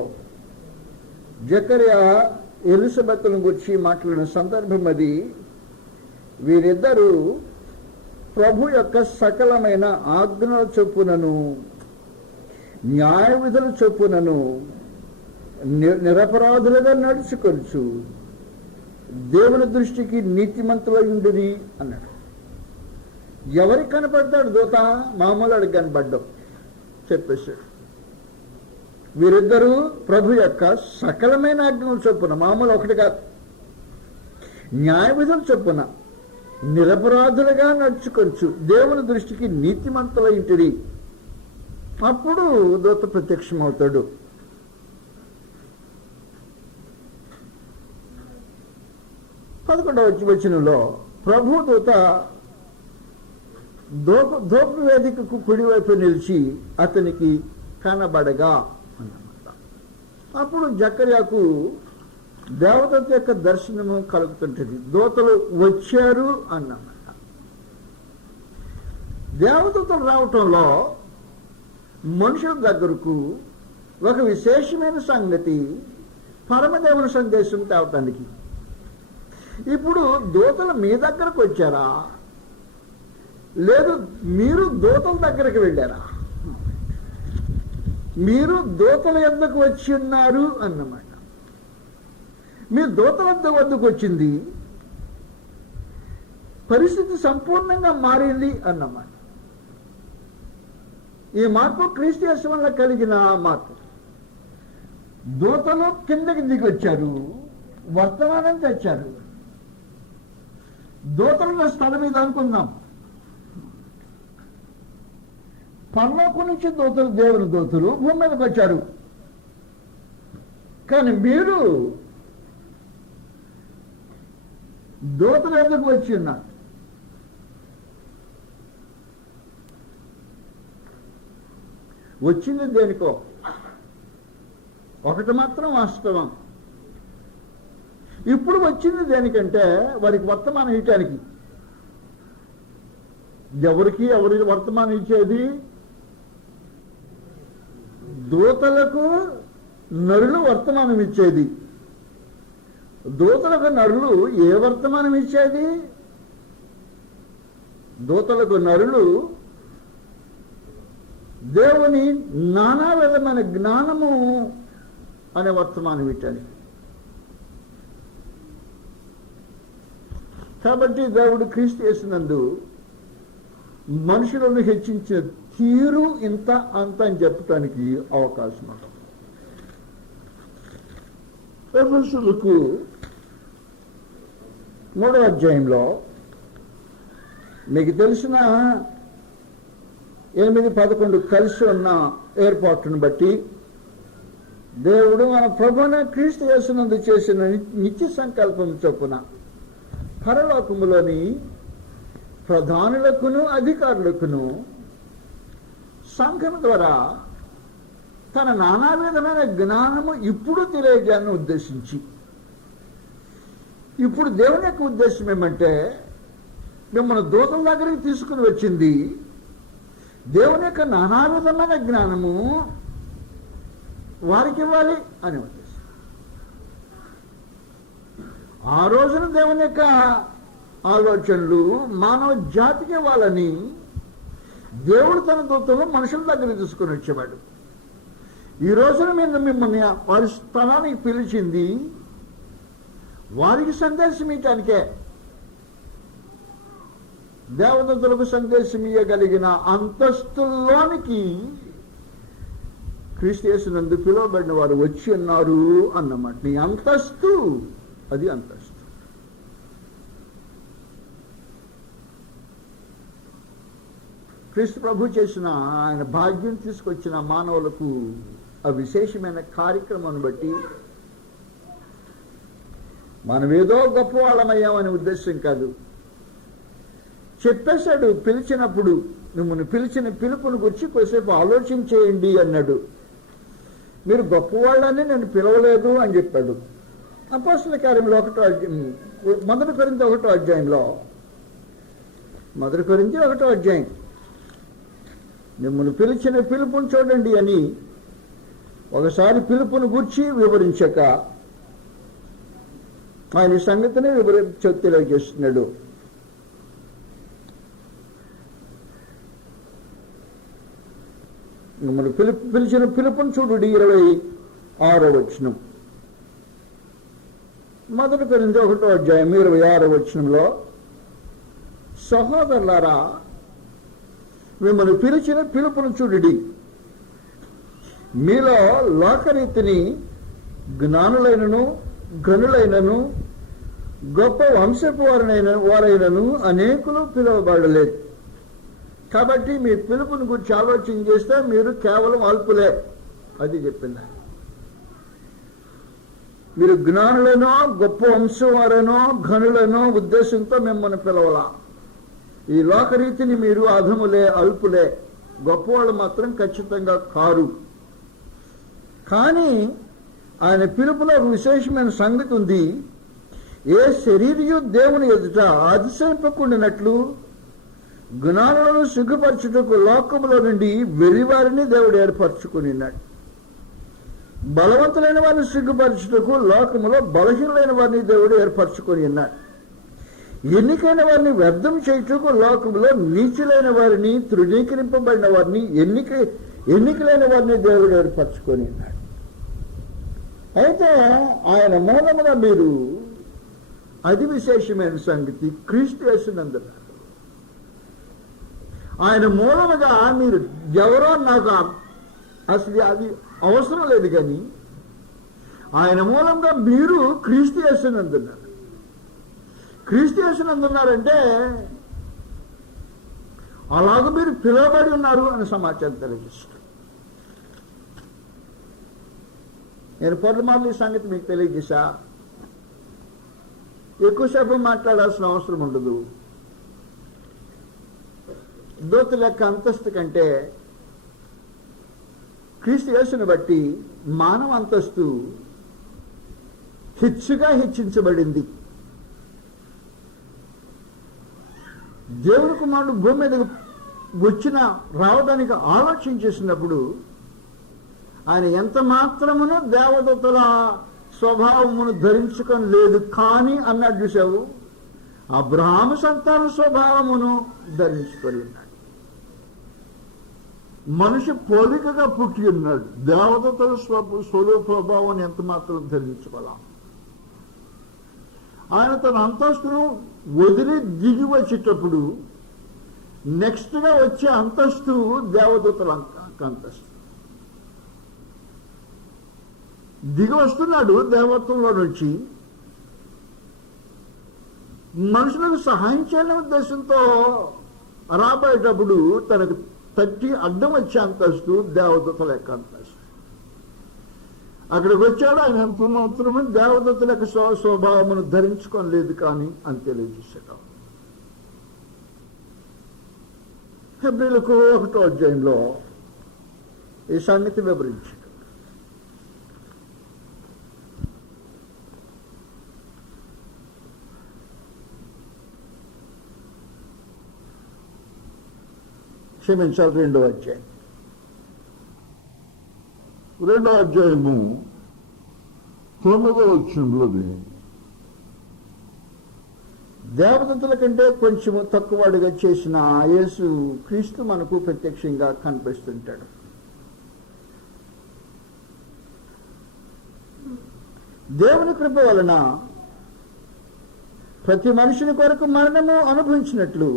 జకర్యా ఎలిజబెత్ను గురించి మాట్లాడిన సందర్భం అది. వీరిద్దరూ ప్రభు యొక్క సకలమైన ఆజ్ఞల చొప్పునను న్యాయ విధుల చొప్పునను నిరపరాధులుగా నడుచుకొనుచు దేవుని దృష్టికి నీతిమంతులై ఉండిరి అన్నాడు. ఎవరికి కనపడతాడు దూత? మామూలు అడిగి కనపడ్డావు చెప్పేశాడు. వీరిద్దరూ ప్రభు యొక్క సకలమైన ఆజ్ఞల చొప్పున, మామూలు ఒకటి కాదు, న్యాయ విధుల చొప్పున నిరపరాధులుగా నడుచుకొంచు దేవుని దృష్టికి నీతిమంతులైంటిరి. అప్పుడు దూత ప్రత్యక్షమవుతాడు. పదకొండవ వచనంలో ప్రభు దూత ధూప వేదికకు కుడివైపు నిలిచి అతనికి కనబడగా అన్నమాట. అప్పుడు జకర్యాకు దేవదూత యొక్క దర్శనము కలుగుతుంటుంది. దూతలు వచ్చారు అన్నమాట. దేవదూతలు రావటంలో మనుషుల దగ్గరకు ఒక విశేషమైన సంగతి, పరమదేవుని సందేశం తేవటానికి. ఇప్పుడు దూతలు మీ దగ్గరకు వచ్చారా, లేదు మీరు దూతల దగ్గరికి వెళ్ళారా? మీరు దూతల యొద్దకు వచ్చి ఉన్నారు అన్నమాట. మీ దూతల వద్దకు వచ్చింది, పరిస్థితి సంపూర్ణంగా మారింది అన్నమాట. ఈ మార్పు క్రీస్తు యేసు వల్ల కలిగిన మార్పు. దూతలు కిందకి దిగి వచ్చారు, వర్తమానం తెచ్చారు. దూతల స్థలం మీద అనుకుందాం. పరలోకం నుంచి దూతలు, దేవుని దూతలు భూమి మీదకి వచ్చారు. కానీ మీరు దూతలు ఎందుకు వచ్చి ఉన్నారు? వచ్చింది దేనికో. ఒకటి మాత్రం వాస్తవం, ఇప్పుడు వచ్చింది దేనికంటే వారికి వర్తమానం ఇవ్వటానికి. ఎవరికి వర్తమానం ఇచ్చేది? దూతలకు నరులు వర్తమానం ఇచ్చేది. దూతలకు నరులు ఏ వర్తమానం ఇచ్చేది? దూతలకు నరులు దేవుని నానా విధమైన జ్ఞానము అనే వర్తమానం ఇచ్చాలి. కాబట్టి దేవుడు క్రీస్తు యేసునందు మనుషులను హెచ్చించిన తీరు ఇంత అంత అని చెప్పటానికి అవకాశం ఉంటుంది. ఎఫెసీయులకు 3వ అధ్యాయంలో మీకు తెలిసిన 8-11 కలిసి ఉన్న ఏర్పాటును బట్టి దేవుడు మన ప్రభువున క్రీస్తు యేసునందు చేసిన నిత్య సంకల్పం చొప్పున పరలోకములోని ప్రధానులకును అధికారులకును సంఘం ద్వారా తన నానా విధమైన జ్ఞానము ఇప్పుడు తెలియజేయాలని ఉద్దేశించి, ఇప్పుడు దేవుని యొక్క ఉద్దేశం ఏమంటే మిమ్మల్ని దూతల దగ్గరికి తీసుకుని వచ్చింది దేవుని యొక్క నానా విధమైన జ్ఞానము వారికి ఇవ్వాలి అని ఉద్దేశం. ఆ రోజున దేవుని యొక్క ఆలోచనలు మానవ జాతికి ఇవ్వాలని దేవుడు తన దూతలను మనుషుల దగ్గర తీసుకుని వచ్చేవాడు. ఈ రోజున మీద మిమ్మల్ని వారి స్థలానికి పిలిచింది వారికి సందేశం ఇవ్వటానికే. దేవదూతలకు సందేశం ఇవ్వగలిగిన అంతస్తుల్లోనికి క్రీస్తు యేసునందు పిలువబడిన వారు వచ్చి ఉన్నారు అన్నమాట. నీ అంతస్తు అది అంతస్తు. క్రీస్తు ప్రభు చేసిన ఆయన భాగ్యం తీసుకొచ్చిన మానవులకు ఆ విశేషమైన కార్యక్రమాన్ని బట్టి మనమేదో గొప్ప వాళ్ళమయ్యామనే ఉద్దేశం కాదు. చెప్పేశాడు పిలిచినప్పుడు, మిమ్మల్ని పిలిచిన పిలుపుని గురించి కొద్దిసేపు ఆలోచన చేయండి అన్నాడు. మీరు గొప్పవాళ్ళని నేను పిలవలేదు అని చెప్పాడు. అపోస్తల కార్యంలో 1 కొరింథీ 1వ అధ్యాయంలో 1 కొరింథీ 1వ అధ్యాయం మిమ్మల్ని పిలిచిన పిలుపుని చూడండి అని ఒకసారి పిలుపుని గూర్చి వివరించక ఆయన సంగతిని తెలియజేస్తున్నాడు. మిమ్మల్ని పిలిచిన పిలుపుని చూడు 20 6వ వచనం. మొదటి కొరింథీ 1వ అధ్యాయం 26వ వచనంలో, సహోదరులారా మిమ్మల్ని పిలిచిన పిలుపును చూడుడి, మీలో లోకరీతిని జ్ఞానులైనను గనులైనను గొప్ప వంశపు వారైనను అనేకులు పిలువబడలేదు. కాబట్టి మీ పిలుపుని గురించి ఆలోచన చేస్తే మీరు కేవలం అల్పులే. అది చెప్పింది. మీరు జ్ఞానులనో గొప్ప వంశం వారనో ఘనులనో ఉద్దేశంతో మిమ్మల్ని పిలవలా. ఈ లోకరీతిని మీరు అధములే, అల్పులే, గొప్పవాళ్ళు మాత్రం ఖచ్చితంగా కారు. కానీ ఆయన పిలుపులో విశేషమైన సంగతి ఉంది. ఏ శరీరయు దేవుని ఎదుట అతిశయింపకుండినట్లు జ్ఞానులను సిగ్గుపరచుటకు లోకములో నుండి వెర్రివారిని దేవుడు ఏర్పరచుకున్నాడు. బలవంతులైన వారిని సిగ్గుపరచుటకు లోకములో బలహీనులైన వారిని దేవుడు ఏర్పరచుకొని ఉన్నాడు. ఎన్నికైన వారిని వ్యర్థం చేయుటకు లోకములో నీచులైన వారిని, తృణీకరింపబడిన వారిని, ఎన్నికలైన వారిని దేవుడు ఏర్పరచుకొని ఉన్నాడు. అయితే ఆయన మూలముగా మీరు, అది విశేషమైన సంగతి, క్రీస్తు యేసునందున ఆయన మూలముగా మీరు ఎవరో నాకు అసలు అది అవసరం లేదు, కానీ ఆయన మూలంగా మీరు క్రీస్తు యేసునందున్నారు. క్రీస్తు యేసునందున్నారంటే అలాగ మీరు పిలువబడి ఉన్నారు అని సమాచారం తెలియజేస్తారు. నేను పొరమార్లు ఈ సంగతి మీకు తెలియజేశా. ఎక్కువసేపు మాట్లాడాల్సిన అవసరం ఉండదు. దూతల యొక్క అంతస్తు కంటే క్రీస్తు యేసుని బట్టి మానవ అంతస్తు హెచ్చుగా హెచ్చించబడింది. దేవుని కుమారుడు భూమి మీదకి రావడానికి ఆలోచన చేసినప్పుడు ఆయన ఎంత మాత్రమును దేవదూతల స్వభావమును ధరించుకొని లేదు, కానీ అన్నాడు. చూసావు, అబ్రహాము సంతాన స్వభావమును ధరించుకొని ఉన్నాడు. మనిషి పోలికగా పుట్టి ఉన్నాడు. దేవదూతల స్వభావం ఎంత మాత్రం ధరించుకోవాలా. ఆయన తన అంతస్తును వదిలి దిగి వచ్చేటప్పుడు నెక్స్ట్ గా వచ్చే అంతస్తు దేవదూతల అంతస్తు. దిగి వస్తున్నాడు దేవత్వంలో నుంచి. మనుషులకు సహాయం చేయాలనే ఉద్దేశంతో రాబోయేటప్పుడు తనకు తట్టి అడ్డం వచ్చే అంతస్తు దేవదూతల యొక్క అంతస్తు. అక్కడికి వచ్చాడు. ఆయన ఎంత మాత్రమే దేవదూతల యొక్క స్వభావమును ధరించుకోలేదు కానీ అని తెలియజేశాడు. హెబ్రీయులకు 1వ అధ్యాయంలో ఈ సంగతి వివరించాడు. క్షమించాలి, 2వ అధ్యాయం 2వ అధ్యాయము 9వ వచనంలోది, దేవదూతల కంటే కొంచెము తక్కువగా చేసిన యేసు క్రీస్తు మనకు ప్రత్యక్షంగా కనిపిస్తుంటాడు. దేవుని కృప వలన ప్రతి మనిషిని కొరకు మరణము అనుభవించినట్లు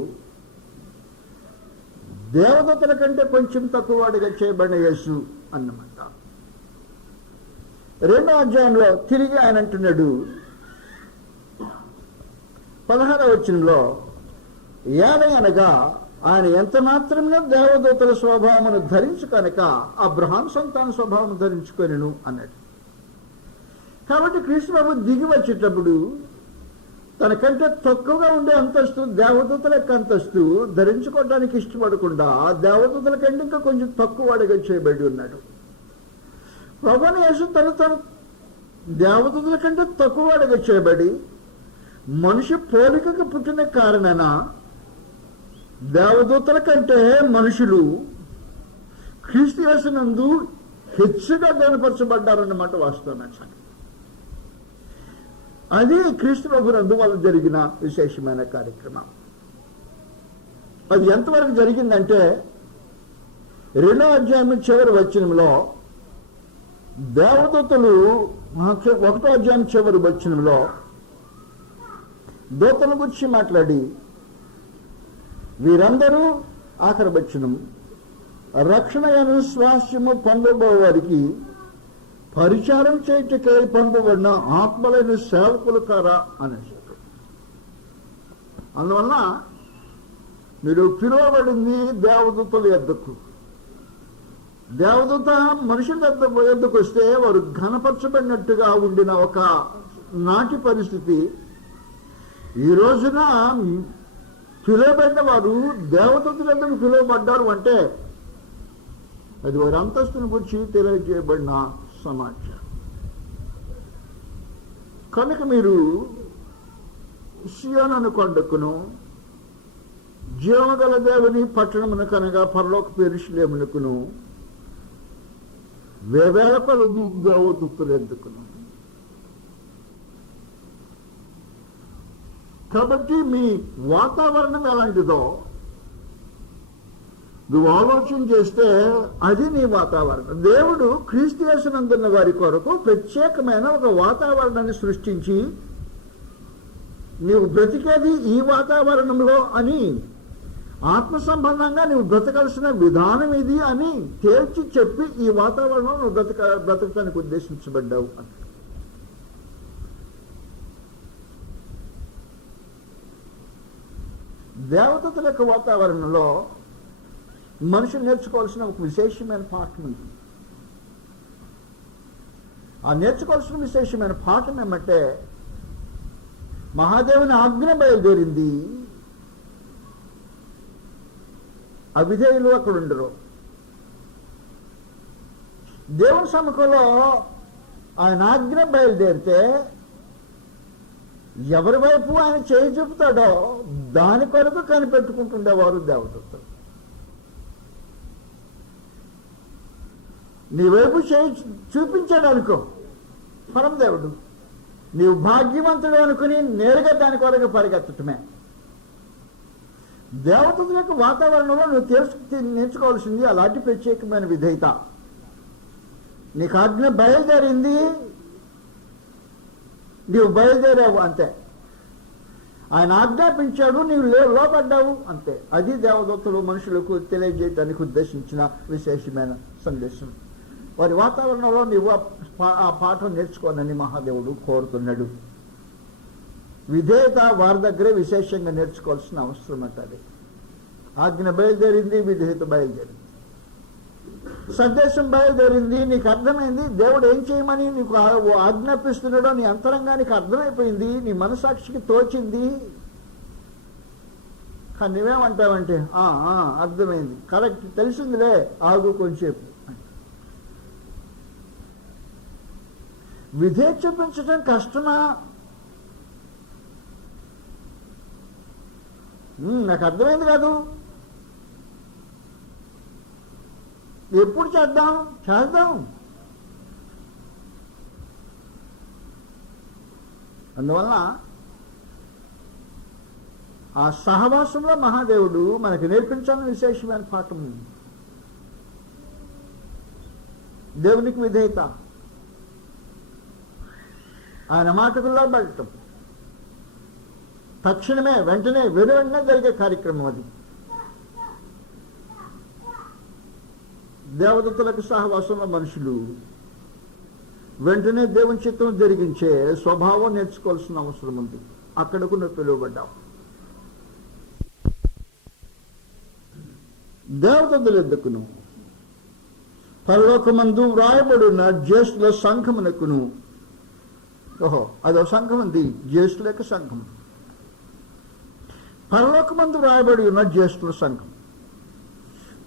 దేవదూతల కంటే కొంచెం తక్కువగా చేయబడిన యేసు అన్నమాట. 2వ అధ్యాయంలో తిరిగి ఆయన అంటున్నాడు 16వ వచనంలో, అనగా ఆయన ఎంత మాత్రమే దేవదూతల స్వభావమును ధరించుకొనక అబ్రహాం సంతాన స్వభావం ధరించుకొనెను అన్నాడు. కాబట్టి క్రీస్తు ప్రభు దిగి వచ్చేటప్పుడు తనకంటే తక్కువగా ఉండే అంతస్తు, దేవదూతల యొక్క అంతస్తు ధరించుకోవడానికి ఇష్టపడకుండా దేవదూతల కంటే ఇంకా కొంచెం తక్కువగా చేయబడి ఉన్నాడు. ప్రభువైన యేసు తను దేవదూతల కంటే తక్కువగా చేయబడి మనిషి పోలికకు పుట్టిన కారణాన దేవదూతల కంటే మనుషులు క్రీస్తు యేసునందు హెచ్చుగా గణపరచబడ్డారన్నమాట వాస్తవమైన సంగతి. అది క్రీస్తు ప్రభునందు వల్ల జరిగిన విశేషమైన కార్యక్రమం. అది ఎంతవరకు జరిగిందంటే 2వ అధ్యాయం చివరి వచనంలో దేవదూతలు 1వ అధ్యాయం చివరి వచనంలో దూతల గురించి మాట్లాడి, వీరందరూ ఆఖరి వచనం, రక్షణయను స్వాస్థ్యము పొందబో వారికి పరిచారం చేయుటకై పొందబడిన ఆత్మలైన సేవకులు కారా అనేసి. అందువల్ల మీరు పిలువబడింది దేవదూతల యొద్దకు. దేవదూత మనుషుల యొద్దకు వస్తే వారు ఘనపరచబడినట్టుగా ఉండిన ఒక నాటి పరిస్థితి, ఈ రోజున పిలువబడిన వారు దేవదూతల యొద్దకు పిలువబడ్డారు అంటే అది వారి అంతస్తుని గురించి తెలియజేయబడిన సమాచారం. కనుక మీరు సియోను కొండకును జీవగల దేవుని పట్టణమునకనగా పరలోక యెరూషలేమునకును వేవేల కొలది దేవదూతలు ఎందుకును. కాబట్టి మీ వాతావరణం ఎలాంటిదో నువ్వు ఆలోచన చేస్తే అది నీ వాతావరణం. దేవుడు క్రీస్తు యేసునందున్న వారి కొరకు ప్రత్యేకమైన ఒక వాతావరణాన్ని సృష్టించి, నీవు బ్రతికేది ఈ వాతావరణంలో అని, ఆత్మ సంబంధంగా నువ్వు బ్రతకాల్సిన విధానం ఇది అని తేల్చి చెప్పి ఈ వాతావరణంలో నువ్వు బ్రతకటానికి ఉద్దేశించబడ్డావు అని. దేవదూతల యొక్క వాతావరణంలో మనుషులు నేర్చుకోవాల్సిన ఒక విశేషమైన పాఠం ఉంది. ఆ నేర్చుకోవాల్సిన విశేషమైన పాఠం ఏమంటే, మహాదేవుని ఆజ్ఞ బయలుదేరింది, అవిధేయులు అక్కడ ఉండరు. దేవుని సముఖంలో ఆయన ఆజ్ఞ బయలుదేరితే ఎవరి వైపు ఆయన చేయి చూపుతాడో దాని కొరకు కనిపెట్టుకుంటుండేవారు దేవదూతలు. నీ వైపు చేయి చూపించాడు అనుకో పరమదేవుడు, నీవు భాగ్యవంతుడు అనుకుని నేరుగా దాని కొరకు పరిగెత్తటమే. దేవదూతల యొక్క వాతావరణంలో నువ్వు నేర్చుకోవాల్సింది అలాంటి ప్రత్యేకమైన విధేయత. నీకు ఆజ్ఞ బయలుదేరింది, నీవు బయలుదేరావు అంతే. ఆయన ఆజ్ఞాపించాడు, నీవు లోపడ్డావు అంతే. అది దేవదూతలు మనుషులకు తెలియజేయడానికి ఉద్దేశించిన విశేషమైన సందేశం. వారి వాతావరణంలో నీవు ఆ పాఠం నేర్చుకోనని మహాదేవుడు కోరుతున్నాడు. విధేయత వారి దగ్గరే విశేషంగా నేర్చుకోవాల్సిన అవసరం అంటది. ఆజ్ఞ బయలుదేరింది, విధేయత బయలుదేరింది, సందేశం బయలుదేరింది, నీకు అర్థమైంది దేవుడు ఏం చేయమని నీకు ఆజ్ఞాపిస్తున్నాడో నీ అంతరంగానికి అర్థమైపోయింది, నీ మనసాక్షికి తోచింది. కానీ నువ్వేమంటావంటే అర్థమైంది, కరెక్ట్, తెలిసిందిలే, ఆగు కొంచెంసేపు. విధేయత చూపించడం కష్టమా? నాకు అర్థమైంది కాదు, ఎప్పుడు చేద్దాం? అందువల్ల ఆ సహవాసంలో మహాదేవుడు మనకు నేర్పించాలని విశేషమైన పాఠం. దేవునికి విధేయత, ఆయన మాటకు లోబడటం, తక్షణమే వెంటనే వెంటనే జరిగే కార్యక్రమం అది. దేవదూతలకు సహవాసంలో మనుషులు వెంటనే దేవుని చిత్తం జరిగించే స్వభావం నేర్చుకోవాల్సిన అవసరం ఉంది. అక్కడకు నువ్వు పిలువబడ్డావు. దేవదూతలు ఎందుకును పరలోకమందు వ్రాయబడిన జ్యేష్ఠుల సంఘమునకును. అదో సంఘం ఉంది, జ్యేష్ఠుల యొక్క సంఘం. పరలోకమందు వ్రాయబడి ఉన్న జ్యేష్ఠుల సంఘం.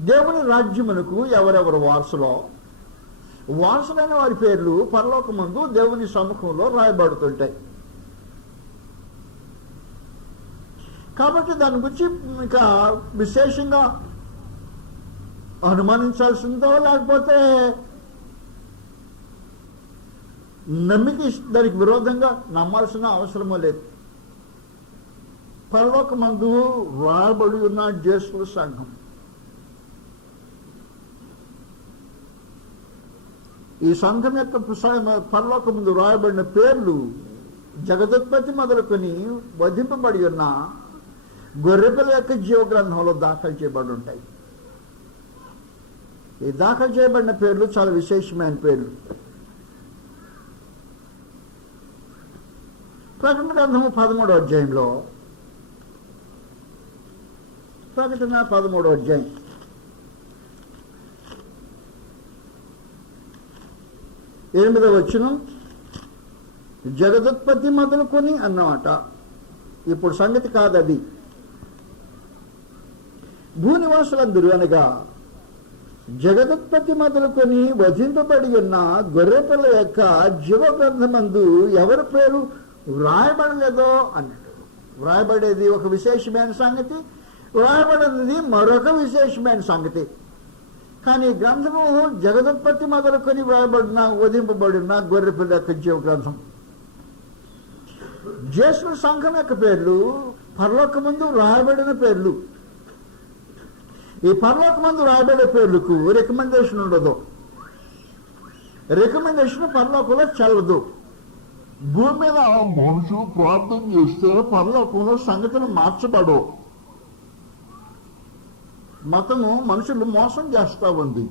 దేవుని రాజ్యమునకు ఎవరెవరు వారసులో, వారసులైన వారి పేర్లు పరలోకమందు దేవుని సముఖంలో రాయబడుతుంటాయి. కాబట్టి దాని గురించి ఇంకా విశేషంగా అనుమానించాల్సిందో లేకపోతే నమ్మిక దానికి విరోధంగా నమ్మాల్సిన అవసరమో లేదు. పరలోకమందు రాయబడి ఉన్న జ్యేష్ఠుల సంఘం. ఈ సంఘం యొక్క పరలోకం ముందు రాయబడిన పేర్లు జగదుత్పత్తి మొదలుకొని వధింపబడి ఉన్న గొర్రెపిల్ల యొక్క జీవ గ్రంథంలో దాఖలు చేయబడి ఉంటాయి. ఈ దాఖలు చేయబడిన పేర్లు చాలా విశేషమైన పేర్లు. ప్రకటన గ్రంథము 13వ అధ్యాయంలో, ప్రకటన 13వ అధ్యాయం 8వ వచనం, జగదుత్పత్తి మొదలుకొని అన్నమాట. ఇప్పుడు సంగతి కాదది. భూనివాసులందరూ అనగా జగదుత్పత్తి మొదలుకొని వధింపబడి ఉన్న గొర్రెపిల్ల యొక్క జీవ గ్రంథమందు ఎవరి పేరు వ్రాయబడలేదో అన్నట్టు. వ్రాయబడేది ఒక విశేషమైన సంగతి, వ్రాయబడినది మరొక విశేషమైన సంగతి. కానీ గ్రంథము జగదుత్పత్తి మొదలుకొని వ్రాయబడిన వధింపబడిన గొర్రెపిల్ల యొక్క జీవ గ్రంథం. జ్యేష్ఠుల సంఘం యొక్క పేర్లు పరలోకమందు రాయబడిన పేర్లు. ఈ పరలోకమందు రాయబడే పేర్లకు రికమెండేషన్ ఉండదు. రికమెండేషన్ పరలోకంలో చెల్లదు. భూమి మీద మనుషులు ప్రార్థన చేస్తే పరలోకంలో సంగతులు మార్చబడవు. మతము మనుషులు మోసం చేస్తా ఉంది.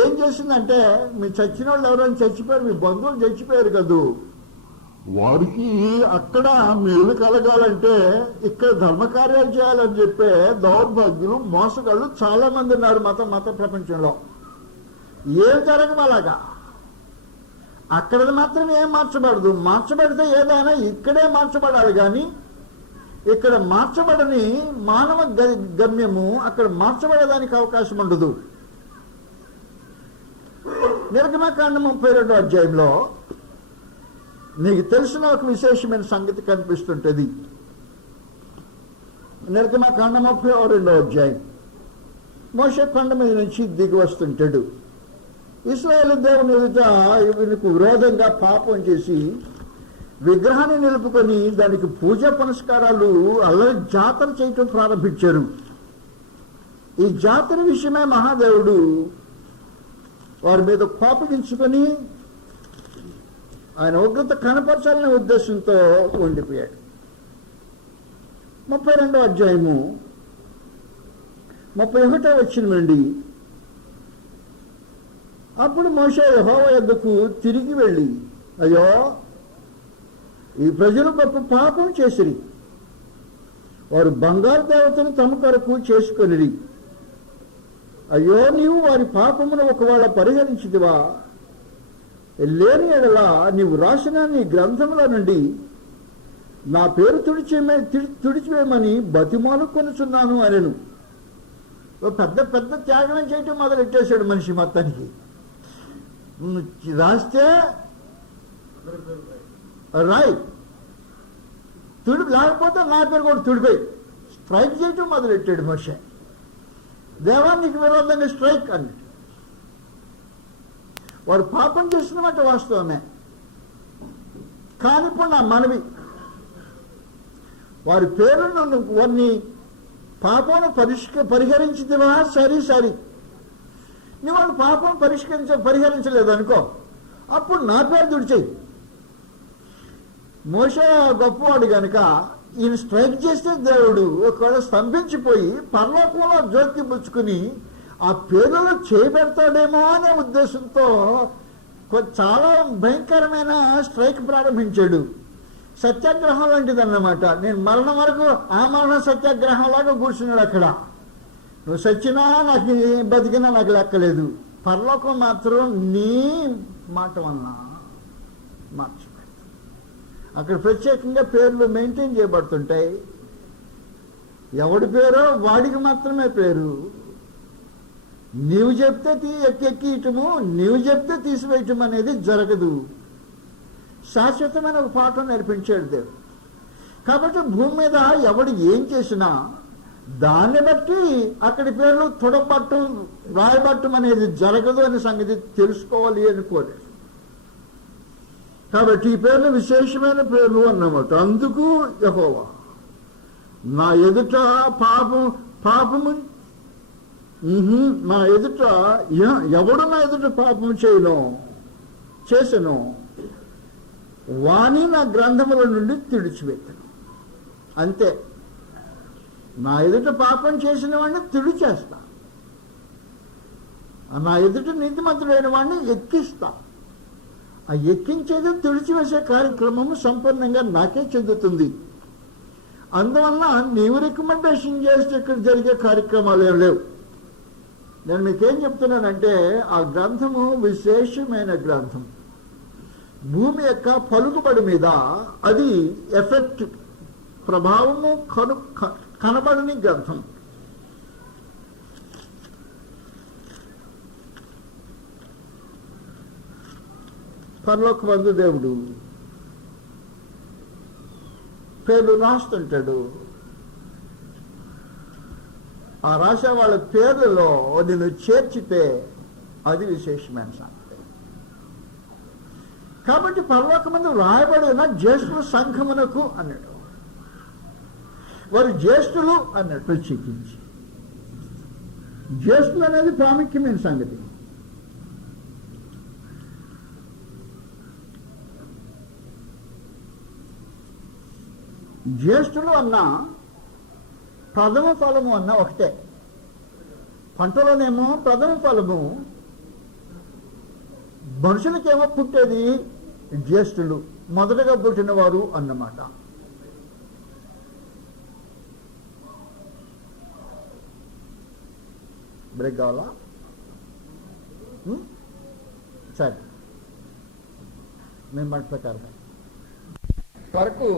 ఏం చేసిందంటే, మీ చచ్చిన వాళ్ళు ఎవరైనా చచ్చిపోయారు, మీ బంధువులు చచ్చిపోయారు కదూ, వారికి అక్కడ మేలు కలగాలంటే ఇక్కడ ధర్మకార్యాలు చేయాలని చెప్పే దౌర్భాగ్యులు మోసగాళ్ళు చాలా మంది ఉన్నారు మత ప్రపంచంలో. ఏం జరగదు అలాగా. అక్కడది మాత్రం ఏం మార్చబడదు. మార్చబడితే ఏదైనా ఇక్కడే మార్చబడాలి, కానీ ఇక్కడ మార్చబడని మానవ గమ్యము అక్కడ మార్చబడేదానికి అవకాశం ఉండదు. నిర్గమకాండం 32వ అధ్యాయంలో నీకు తెలిసిన ఒక విశేషమైన సంగతి కనిపిస్తుంటది. నిర్గమకాండం 32వ అధ్యాయం. మోషే కొండ మీద నుంచి దిగి వస్తుంటాడు. ఇశ్రాయేలు దేవుని ఎదుట వీళ్ళకు విరోధంగా పాపం చేసి విగ్రహాన్ని నిలుపుకొని దానికి పూజ పునస్కారాలు అల్లరి జాతర చేయటం ప్రారంభించారు. ఈ జాతర విషయమే మహాదేవుడు వారి మీద కోపగించుకొని ఆయన ఉగ్రత కనపరచాలనే ఉద్దేశంతో ఉండిపోయాడు. 32వ అధ్యాయము 31వ వచనం నుండి, అప్పుడు మోషే యెహోవా యొద్దకు తిరిగి వెళ్ళి, అయ్యో, ఈ ప్రజలు గొప్ప పాపం చేసిరి. వారు బంగారు దేవతను తమ కొరకు చేసుకొనిరి. అయ్యో, నీవు వారి పాపమును ఒకవేళ పరిహరించిదివా, లేని ఎడల నీవు రాసిన నీ గ్రంథముల నుండి నా పేరు తుడిచివేయమని బతిమాలు కొనుచున్నాను అనెను. పెద్ద పెద్ద త్యాగం చేయటం మొదలెట్టేశాడు మనిషి మొత్తానికి. రాస్తే రాయ్, లేకపోతే నా పేరు కూడా తుడిపోయి స్ట్రైక్ చేయటం మొదలెట్టాడు మనిషి. దేవానికి విరోధంగా స్ట్రైక్ అన్నట్టు. వాడు పాపం చేస్తున్నమాట వాస్తవమే, కానీ ఇప్పుడు నా మనవి, వారి పేరును వారిని పాపం పరిహరించిదివా, సరి నీ వాడు పాపం పరిహరించలేదు అనుకో, అప్పుడు నా పేరు తుడిచేయి. మోషే గొప్పవాడు గనుక ఈయన స్ట్రైక్ చేస్తే దేవుడు ఒకవేళ స్తంభించిపోయి పరలోకంలో జోక్యం పుచ్చుకుని ఆ పేర్లలో చేయబెడతాడేమో అనే ఉద్దేశంతో చాలా భయంకరమైన స్ట్రైక్ ప్రారంభించాడు. సత్యాగ్రహం లాంటిది అన్నమాట. నేను మరణం వరకు ఆ మరణ సత్యాగ్రహం లాగా కూర్చున్నాడు అక్కడ. నువ్వు సచ్చినా నాకు, బతికినా నాకు లెక్కలేదు, పరలోకం మాత్రం నీ మాట వలన మార్చబడతాయి. అక్కడ ప్రత్యేకంగా పేర్లు మెయింటైన్ చేయబడుతుంటాయి. ఎవడి పేరో వాడికి మాత్రమే పేరు. నీవు చెప్తే ఎక్కియటము, నీవు చెప్తే తీసివేయటం అనేది జరగదు. శాశ్వతమైన ఒక పాఠం నేర్పించాడు దేవుడు. కాబట్టి భూమి మీద ఎవడు ఏం చేసినా దాన్ని బట్టి అక్కడి పేర్లు తుడబట్టం, రాయబట్టం అనేది జరగదు అనే సంగతి తెలుసుకోవాలి అని కోరాడు. కాబట్టి ఈ పేర్లు విశేషమైన పేర్లు అన్నమాట. అందుకు యెహోవా నా ఎదుట పాపము నా ఎదుట ఎవడు నా ఎదుట పాపం చేసెను వాణి నా గ్రంథముల నుండి తుడిచిపెట్టను. అంతే. నా ఎదుట పాపం చేసిన వాడిని తుడిచేస్తా, నా ఎదుట నీతిమంతుడైన వాడిని ఎక్కిస్తా. ఆ ఎక్కించేది తుడిచివేసే కార్యక్రమము సంపూర్ణంగా నాకే చెందుతుంది. అందువల్ల నీవు రికమెండేషన్ చేస్తే ఇక్కడ జరిగే కార్యక్రమాలు ఏం లేవు. నేను మీకేం చెప్తున్నానంటే ఆ గ్రంథము విశేషమైన గ్రంథం. భూమి యొక్క పలుకుబడి మీద అది ఎఫెక్ట్ ప్రభావము కనబడని గ్రంథం. పరలోకమందు దేవుడు పేర్లు రాస్తుంటాడు. ఆ రాసే వాళ్ళ పేర్లలో నిన్ను చేర్చితే అది విశేషమైన సంగతి. కాబట్టి పరలోకమందు రాయబడిన జ్యేష్ఠుల సంఘమునకు అన్నాడు. వారు జ్యేష్ఠులు అన్నట్టు ప్రత్యేకించి. జ్యేష్ఠులు అనేది ప్రాముఖ్యమైన సంగతి. జ్యేష్ఠులు అన్న ప్రథమ ఫలము అన్న ఒకటే. పంటలోనేమో ప్రథమ ఫలము, మనుషులకేమో పుట్టేది జ్యేష్ఠులు, మొదటగా పుట్టినవారు అన్నమాట. బ్రేక్ కావాలా? సరే, మేము మాట ప్రకారం వరకు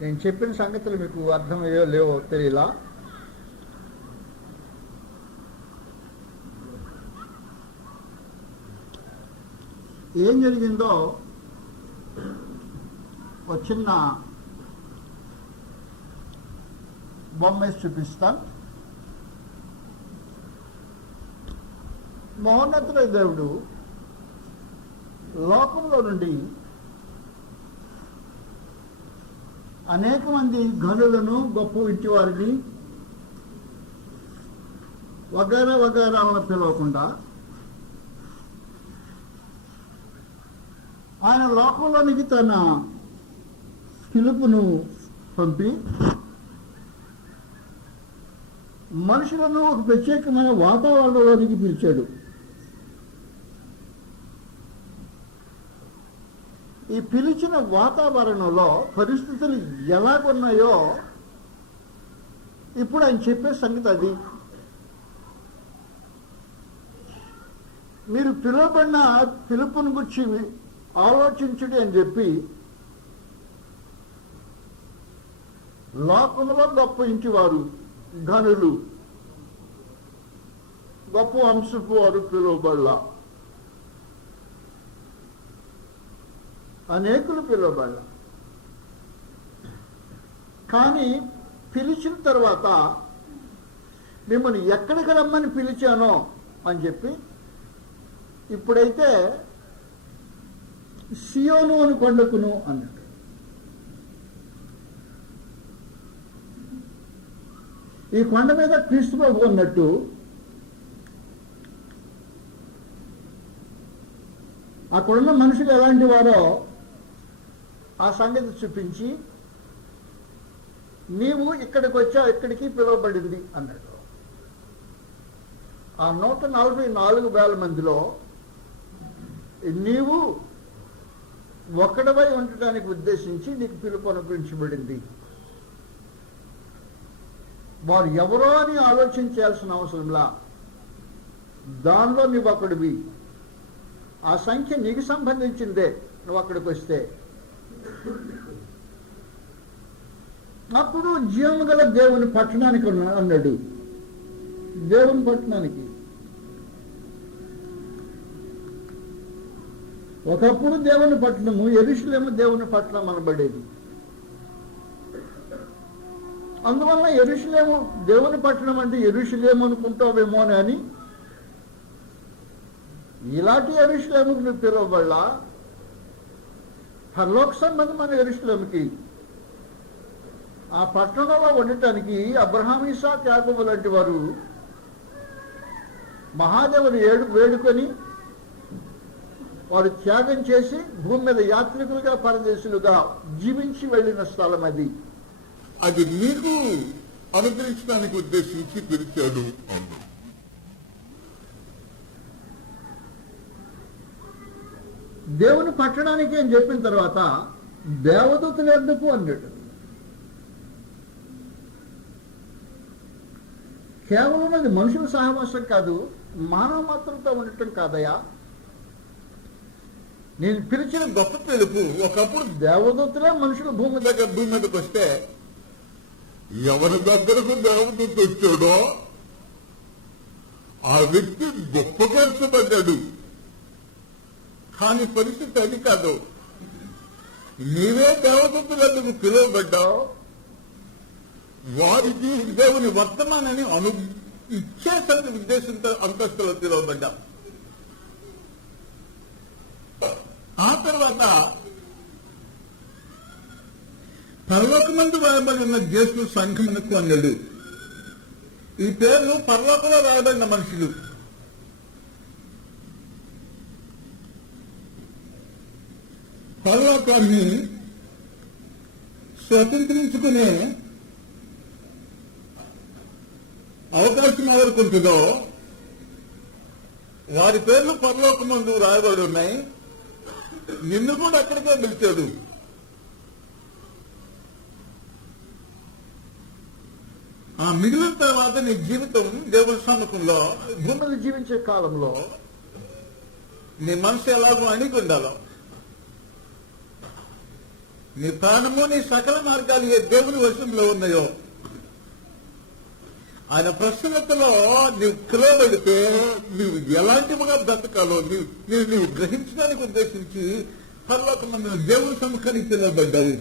నేను చెప్పిన సంగతులు మీకు అర్థమయ్యో లేవో తెలియలా. ఏం జరిగిందో ఒక చిన్న బొమ్మ చూపిస్తాను. మహోన్నతుడైన దేవుడు లోకంలో నుండి అనేక మంది ఘనులను, గొప్ప ఇంటి వారిని వగైరాలను పిలవకుండా ఆయన లోకంలోనికి తన పిలుపును పంపి మనుషులను ఒక ప్రత్యేకమైన వాతావరణంలోనికి పిలిచాడు. ఈ పిలిచిన వాతావరణంలో పరిస్థితులు ఎలాగున్నాయో ఇప్పుడు ఆయన చెప్పే సంగతి అది. మీరు పిలువబడిన పిలుపుని గురించి ఆలోచించుడి అని చెప్పి లోకంలో గొప్ప ఇంటివారు, ఘనులు, గొప్ప వంశపు వారు పిలువబడలా, అనేకులు పిలువబడలా. కానీ పిలిచిన తర్వాత మిమ్మల్ని ఎక్కడికి రమ్మని పిలిచానో అని చెప్పి ఇప్పుడైతే సియోను అని కొండకును అన్నాడు. ఈ కొండ మీద క్రీస్తు ప్రభు అన్నట్టు అక్కడున్న మనుషులు ఎలాంటి వారో ఆ సంగతి చూపించి నీవు ఇక్కడికి వచ్చావు, ఇక్కడికి పిలువబడింది అన్నాడు. ఆ 144,000 మందిలో నీవు ఒక్కడవై ఉండటానికి ఉద్దేశించి నీకు పిలుపు అనుగ్రహించబడింది. వారు ఎవరో అని ఆలోచించాల్సిన అవసరంలా, దానిలో నువ్వు ఒకడివి. ఆ సంఖ్య నీకు సంబంధించిందే. నువ్వు అక్కడికి వస్తే అప్పుడు జీవము గల దేవుని పట్టణానికి అన్నాడు. దేవుని పట్టణానికి ఒకప్పుడు దేవుని పట్టణము యెరూషలేము దేవుని పట్టణం అనబడేది. అందువల్ల యెరూషలేము దేవుని పట్టణం అంటే యెరూషలేము అనుకుంటావేమో అని ఇలాంటి యెరూషలేముకు నువ్వు పిలువబడలా, పరలోక సంబంధమైన యెరూషలేముకి. ఆ పట్టణంలో ఉండటానికి అబ్రహాం ఇస్సాకు యాకోబు లాంటి వారు మహాదేవుని వేడుకొని వారు త్యాగం చేసి భూమి మీద యాత్రికులుగా పరదేశులుగా జీవించి వెళ్ళిన స్థలం అది. అది నీకు అనుగ్రహించడానికి ఉద్దేశించి పిలిచాడు అన్నాడు. దేవుని పట్టణానికి అని చెప్పిన తర్వాత దేవదూతలు ఎందుకు అన్నాడు. కేవలం అది మనుషుల సహవాసం కాదు, మానవ మాత్రంతో ఉండటం కాదయా. నేను పిలిచిన గొప్ప పిలుపు ఒకప్పుడు దేవదూతలే మనుషుల భూమి మీదకి వస్తే ఎవరి దగ్గరకు దేవదూత వచ్చాడో ఆ వ్యక్తి గొప్పగా ఇష్టపడ్డాడు. కానీ పరిస్థితి అది కాదు. నీవే దేవదూతలకు పిలువబడ్డావు, వారికి దేవుని వర్తమానాన్ని ఇచ్చేసరి ఉద్దేశంతో అంతస్తులో పిలువబడ్డావు. ఆ తర్వాత పరలోకమందు రాయబడిన జ్యేష్ఠుల సంఘమునకు అన్నాడు. ఈ పేర్లు పరలోకంలో రాయబడిన మనుషులు. పరలోకాన్ని స్వతంత్రించుకునే అవకాశం ఎవరికి ఉంటుందో వారి పేర్లు పరలోకమందు రాయబడి ఉన్నాయి. నిన్ను కూడా అక్కడికే పిలిచాడు. ఆ మిగిలిన తర్వాత నీ జీవితం దేవుని సమ్మకంలో భూమిని జీవించే కాలంలో నీ మనసు ఎలాగో అణిగి ఉండాలో, నీ ప్రాణము నీ సకల మార్గాలు ఏ దేవుని వశంలో ఉన్నాయో ఆయన ప్రసన్నతలో నీవు పిలువబడితే నీవు ఎలాంటివిగా బ్రతకాలో నీవు గ్రహించడానికి ఉద్దేశించి పరలోకమందు దేవుని సముఖానికి పిలువబడ్డావు.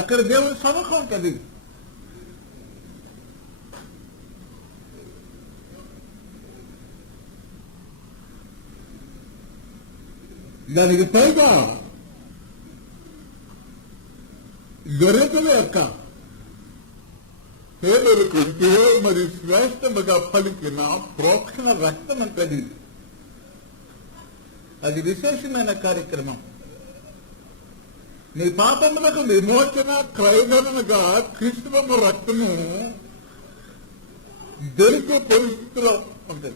అక్కడ దేవుని సముఖం ఉంటుంది. దానికి పైగా గొర్రెల యొక్క పేదలకు మరి శ్రేష్టముగా పలికిన ప్రోక్షణ రక్తం అంటది. అది విశేషమైన కార్యక్రమం. నీ పాపములకు విమోచన క్రయధనగా క్రీస్తువు రక్తము దొరికే పరిస్థితిలో ఉంటుంది.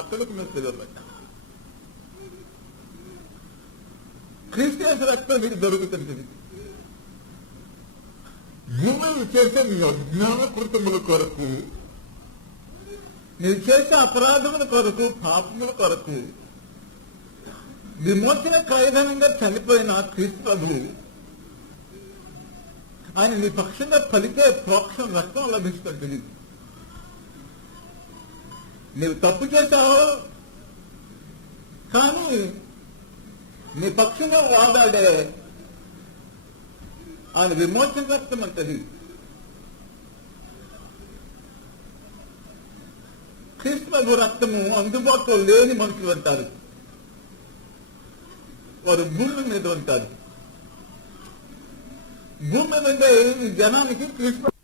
అక్కడికి మీరు పిలువబడ్డా క్రీస్తు రక్తం మీకు దొరుకుతుంటుంది. భూమిని చేసే నీ అజ్ఞాన కృతముల కొరకు, నీవు చేసే అపరాధముల కొరకు, పాపముల కొరకు విమోచన క్రయధనంగా చనిపోయిన క్రీస్తు ప్రభువు ఆయన నీ పక్షంగా పలికే ప్రోక్షణ రక్తం లభిస్తుంటుంది. నీవు తప్పు చేశావు, కానీ నీ పక్షంగా వాదాడే ఆయన విమోచన రక్తం అంటది. క్రీస్తు ప్రభు రక్తము అందుబాటులో లేని మనుషులు అంటారు. వారు భూమి మీద ఉంటారు. భూమి మీద ఉండే ఈ జనానికి క్రీస్తు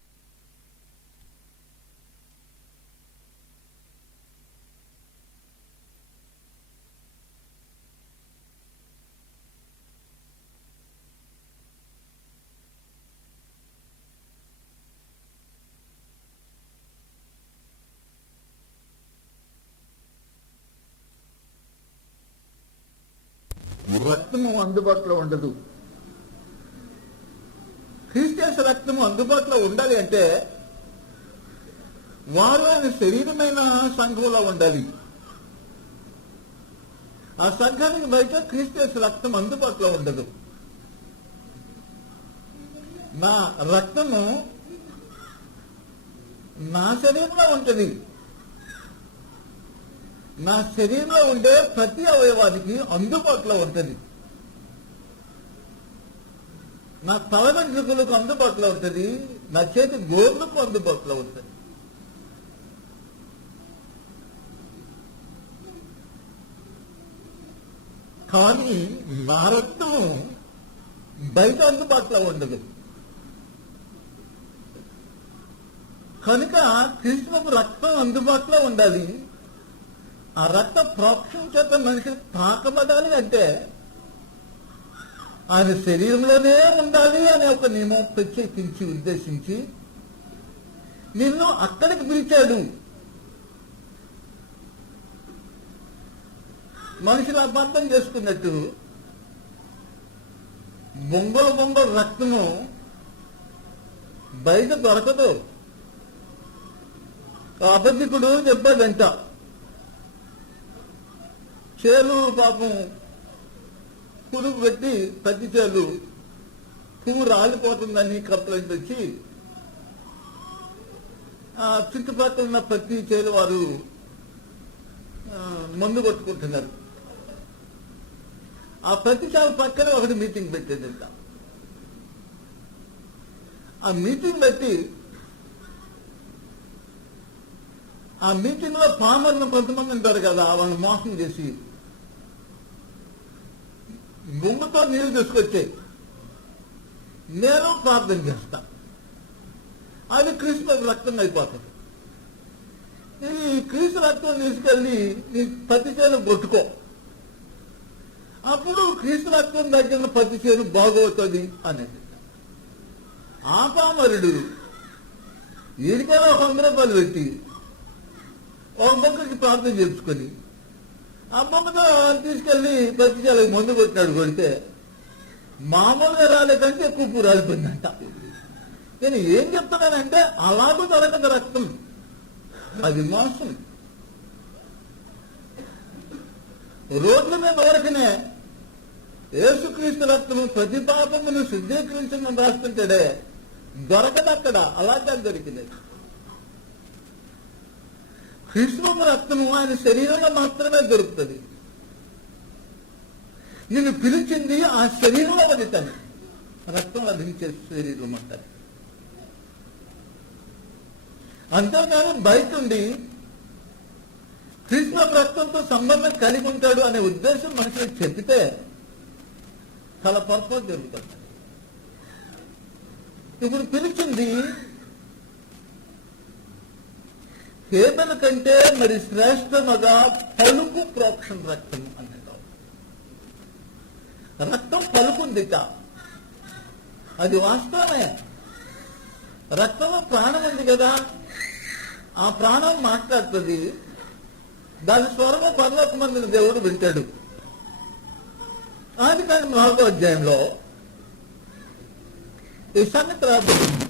రక్తము అందుబాటులో ఉండదు. క్రీస్తు రక్తము అందుబాటులో ఉండాలి అంటే వారు ఆయన శరీరమైన సంఘంలో ఉండాలి. ఆ సంఘానికి బయట క్రీస్తు రక్తం అందుబాటులో ఉండదు. నా రక్తము నా శరీరంలో ఉంటుంది. నా శరీరంలో ఉండే ప్రతి అవయవానికి అందుబాటులో ఉంటుంది. నా తల వెంట్రుకలకు అందుబాటులో ఉంటుంది. నా చేతి గోర్లకు అందుబాటులో ఉంటుంది. కానీ నా రక్తము బయట అందుబాటులో ఉండదు. కనుక కృష్ణకు రక్తం అందుబాటులో ఉండాలి. ఆ రక్త ప్రోక్షం చేత మనిషి తాకబడాలి అంటే ఆయన శరీరంలోనే ఉండాలి అనే ఒక నియమం ప్రత్యేకించి ఉద్దేశించి నిన్ను అక్కడికి పిలిచాడు. మనుషులు అబద్ధం చేసుకున్నట్టు బొంగలు రక్తము బయట దొరకదు. అబద్ధికుడు చెప్పాడంట, చేలు పాపం పురుగు పెట్టి పత్తి చేలు పువ్వు రాలిపోతుందని కంప్లైంట్ వచ్చి ఆ చుట్టుపక్కల ఉన్న పత్తి చేలు వారు మందు కొట్టుకుంటున్నారు. ఆ పత్తి చేల పక్కనే ఒకటి మీటింగ్ పెట్టేదంట. ఆ మీటింగ్ పెట్టి ఆ మీటింగ్ లో పామర్లు కొంతమంది ఉంటారు కదా, వాళ్ళని మోసం చేసి గుమ్మతో నీళ్లు తీసుకొచ్చాయి. నేను ప్రార్థన చేస్తా, అది క్రీస్తు రక్తం అయిపోతుంది. ఈ క్రీస్తు రక్తం తీసుకెళ్లి నీ పత్తి చేను కొట్టుకో, అప్పుడు క్రీస్తు రక్తం దగ్గర పత్తి చేను బాగవుతుంది అనేది. ఆ పామరుడు వీడికైనా 100 రూపాయలు పెట్టి ఒక మొక్కకి ప్రార్థన చేసుకొని ఆ మొక్కతో తీసుకెళ్లి పత్తి చేలకు మందు కొట్టినాడు. కొడితే మామూలుగా రాలేకంటే ఎక్కువ పువ్వు రాలిపోయిందంట. నేను ఏం చెప్తున్నానంటే అలాగూ దొరకదు రక్తం, అది మోసం. రోడ్ల మీద వరకునే యేసుక్రీస్తు రక్తము ప్రతి పాపమును శుద్ధీకరించమని రాస్తుంటాడే, దొరకదు అక్కడ. అలాగే దొరికింది. కృష్ణ రక్తము ఆయన శరీరంలో మాత్రమే దొరుకుతుంది. నిన్ను పిలిచింది ఆ శరీరంలో వదిలితాను, రక్తం లభించే శరీరం అంటారు. అంతేగాని బయట ఉండి కృష్ణ రక్తంతో సంబంధం కలిగి ఉంటాడు అనే ఉద్దేశం మనుషులకు చెప్తే చాలా పొరపాటు జరుగుతుంది. ఇప్పుడు పిలిచింది హేబెల కంటే మరి శ్రేష్టముగా పలుకు ప్రోక్షణ రక్తం అన్నాడు. రక్తం పలుకుందిట, అది వాస్తవమే. రక్తంలో ప్రాణం ఉంది కదా, ఆ ప్రాణం మాట్లాడుతుంది. దాని స్వరము పరలోకమందున దేవుడు వింటాడు. ఆదికాండం 4వ అధ్యాయంలో ఈ సంగతి రాబోతుంది.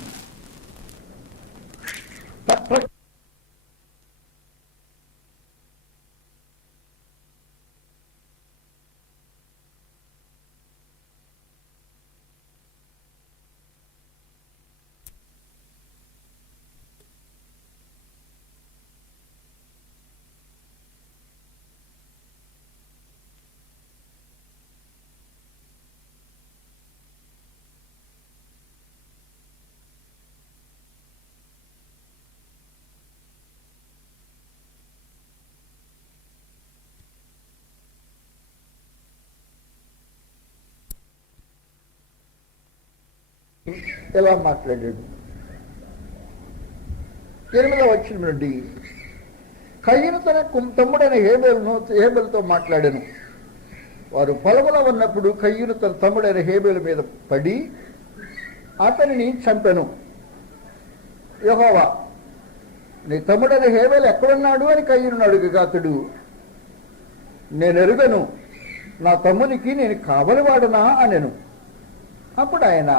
ఇలా మాట్లాడాడు. 8వ వచనం నుండి కయీను తన తమ్ముడైన హేబెలుతో మాట్లాడాను. వారు పొలములో ఉన్నప్పుడు కయీను తన తమ్ముడైన హేబెలు మీద పడి అతనిని చంపెను. యెహోవా, నీ తమ్ముడైన హేబెలు ఎక్కడున్నాడు అని కయీనును అడుగగా అతడు, నేను ఎరుగను, నా తమ్మునికి నేను కావలివాడనా అనెను. అప్పుడు ఆయన,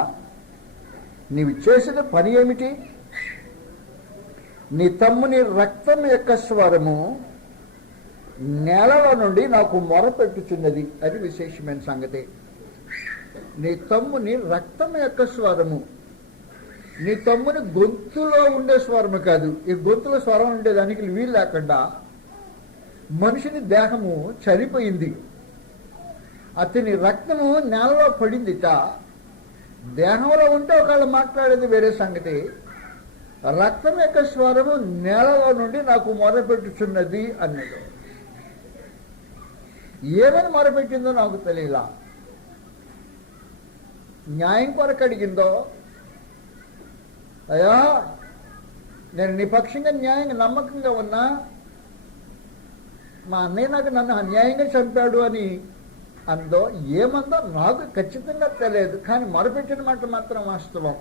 నీవు చేసిన పని ఏమిటి? నీ తమ్ముని రక్తం యొక్క స్వరము నేలలో నుండి నాకు మొరపెట్టుచున్నది. అది విశేషమైన సంగతి. నీ తమ్ముని రక్తం యొక్క స్వరము, నీ తమ్ముని గొంతులో ఉండే స్వరము కాదు. ఈ గొంతులో స్వరం ఉండేదానికి వీలు లేకుండా మనిషిని దేహము చనిపోయింది, అతని రక్తము నేలలో పడిందిట. దేహంలో ఉంటే ఒకళ్ళు మాట్లాడేది వేరే సంగతి. రక్తం యొక్క స్వరము నేలలో నుండి నాకు మొరపెట్టుచున్నది అన్నాడు. ఏమని మొరపెట్టిందో నాకు తెలియలా. న్యాయం కొరకు అడిగిందో, అయ్యా నేను నీ పక్షంగా న్యాయంగా నమ్మకంగా ఉన్నా, మా అన్నయ్య నన్ను అన్యాయంగా చంపాడు అని అందో, ఏమందో నాకు ఖచ్చితంగా తెలియదు, కానీ మొరపెట్టిన మాట మాత్రం వాస్తవం.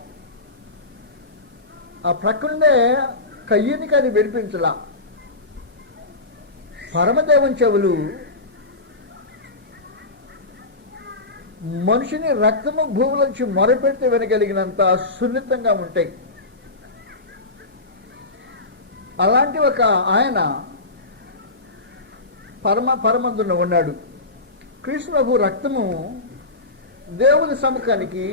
ఆ ప్రక్కనే కయ్యూనికి అది వినిపించలా. పరమదేవుని చెవులు మనిషిని రక్తము భూములోంచి మొరపెడితే వినగలిగినంత సున్నితంగా ఉంటాయి. అలాంటి ఒక ఆయన పరమందున ఉన్నాడు. కృష్ణ ప్రభు రక్తము దేవుని సముఖానికి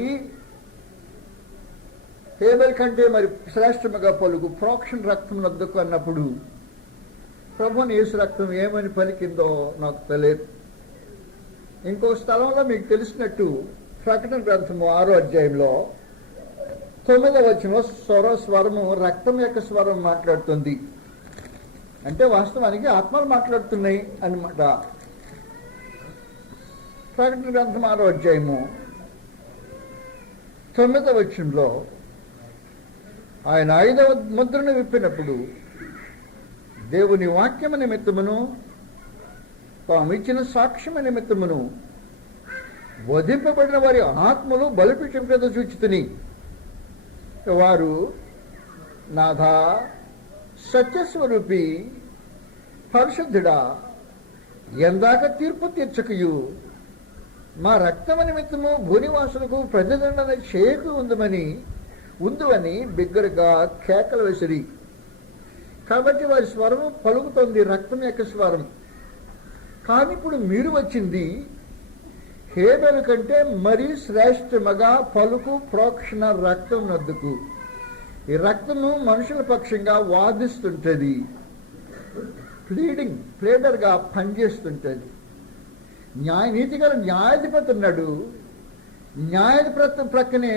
హేబెల్ కంటే మరి శ్రేష్టముగా పలుకు ప్రోక్షణ రక్తం వద్దకు అన్నప్పుడు ప్రభుని యేసు రక్తం ఏమని పలికిందో నాకు తెలియదు. ఇంకో స్థలంలో మీకు తెలిసినట్టు ప్రకటన గ్రంథము 6వ అధ్యాయంలో 9వ వచనంలో స్వరము రక్తం యొక్క స్వరం మాట్లాడుతుంది. అంటే వాస్తవానికి ఆత్మలు మాట్లాడుతున్నాయి అన్నమాట. ప్రకటన గ్రంథం 6వ అధ్యాయము 9వ వచనంలో ఆయన 5వ ముద్రను విప్పినప్పుడు దేవుని వాక్యము నిమిత్తమును తాము ఇచ్చిన సాక్ష్యము నిమిత్తమును వధింపబడిన వారి ఆత్మలు బలిపీఠం క్రింద చూచితిని. వారు నాథా సత్యస్వరూపి పరిశుద్ధుడా, ఎందాక తీర్పు తీర్చకయు మా రక్తము నిమిత్తము భూనివాసులకు ప్రతిదండన చేయకు ఉందువని బిగ్గరగా కేకలు వేసిరి. కాబట్టి వారి స్వరము పలుకుతోంది రక్తం యొక్క స్వరం. కానీ ఇప్పుడు మీరు వచ్చింది హేబెలు కంటే మరీ శ్రేష్టముగా పలుకు ప్రోక్షణ రక్తం నద్దుకు. ఈ రక్తము మనుషుల పక్షంగా వాదిస్తుంటది, ప్లేడర్గా పనిచేస్తుంటది. నీతి గల న్యాయాధిపతి ఉన్నాడు, న్యాయాధిపతి ప్రక్కనే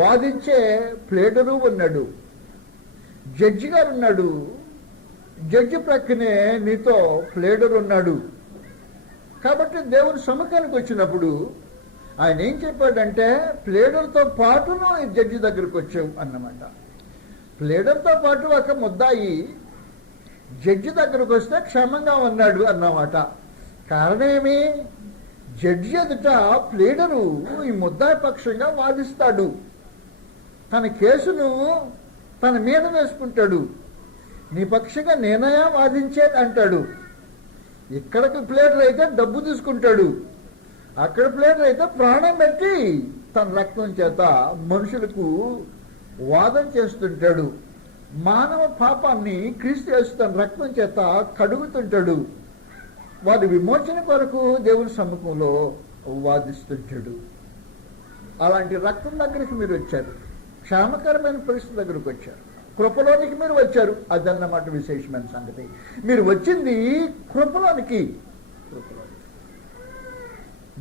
వాదించే ప్లేడరు ఉన్నాడు, జడ్జి గారు ఉన్నాడు, జడ్జి ప్రక్కనే నీతో ప్లేడర్ ఉన్నాడు. కాబట్టి దేవుని సముఖానికి వచ్చినప్పుడు ఆయన ఏం చెప్పాడంటే, ప్లేడర్తో పాటును ఈ జడ్జి దగ్గరకు వచ్చావు అన్నమాట. ప్లేడర్తో పాటు ఒక ముద్దాయి జడ్జి దగ్గరకు వస్తే క్షేమంగా ఉన్నాడు అన్నమాట. కారణం ఏమి? జడ్జి ఎదుట ప్లేడరు ఈ ముద్దాయి పక్షంగా వాదిస్తాడు, తన కేసును తన మీద వేసుకుంటాడు. నీ పక్షంగా నేనయా వాదించేది అంటాడు. ఇక్కడికి ప్లేడర్ అయితే డబ్బు తీసుకుంటాడు, అక్కడ ప్లేడర్ అయితే ప్రాణం పెట్టి తన రక్తం చేత మనుషులకు వాదన చేస్తుంటాడు. మానవ పాపాన్ని క్రీస్తు యేసు తన రక్తం చేత కడుగుతుంటాడు. వారి విమోచన కొరకు దేవుని సముఖంలో వాదిస్తుంటాడు. అలాంటి రక్తం దగ్గరికి మీరు వచ్చారు, క్షేమకరమైన పరిస్థితి దగ్గరకు వచ్చారు, కృపలోనికి మీరు వచ్చారు. అదన్నమాట విశేషమైన సంగతి. మీరు వచ్చింది కృపలోనికి.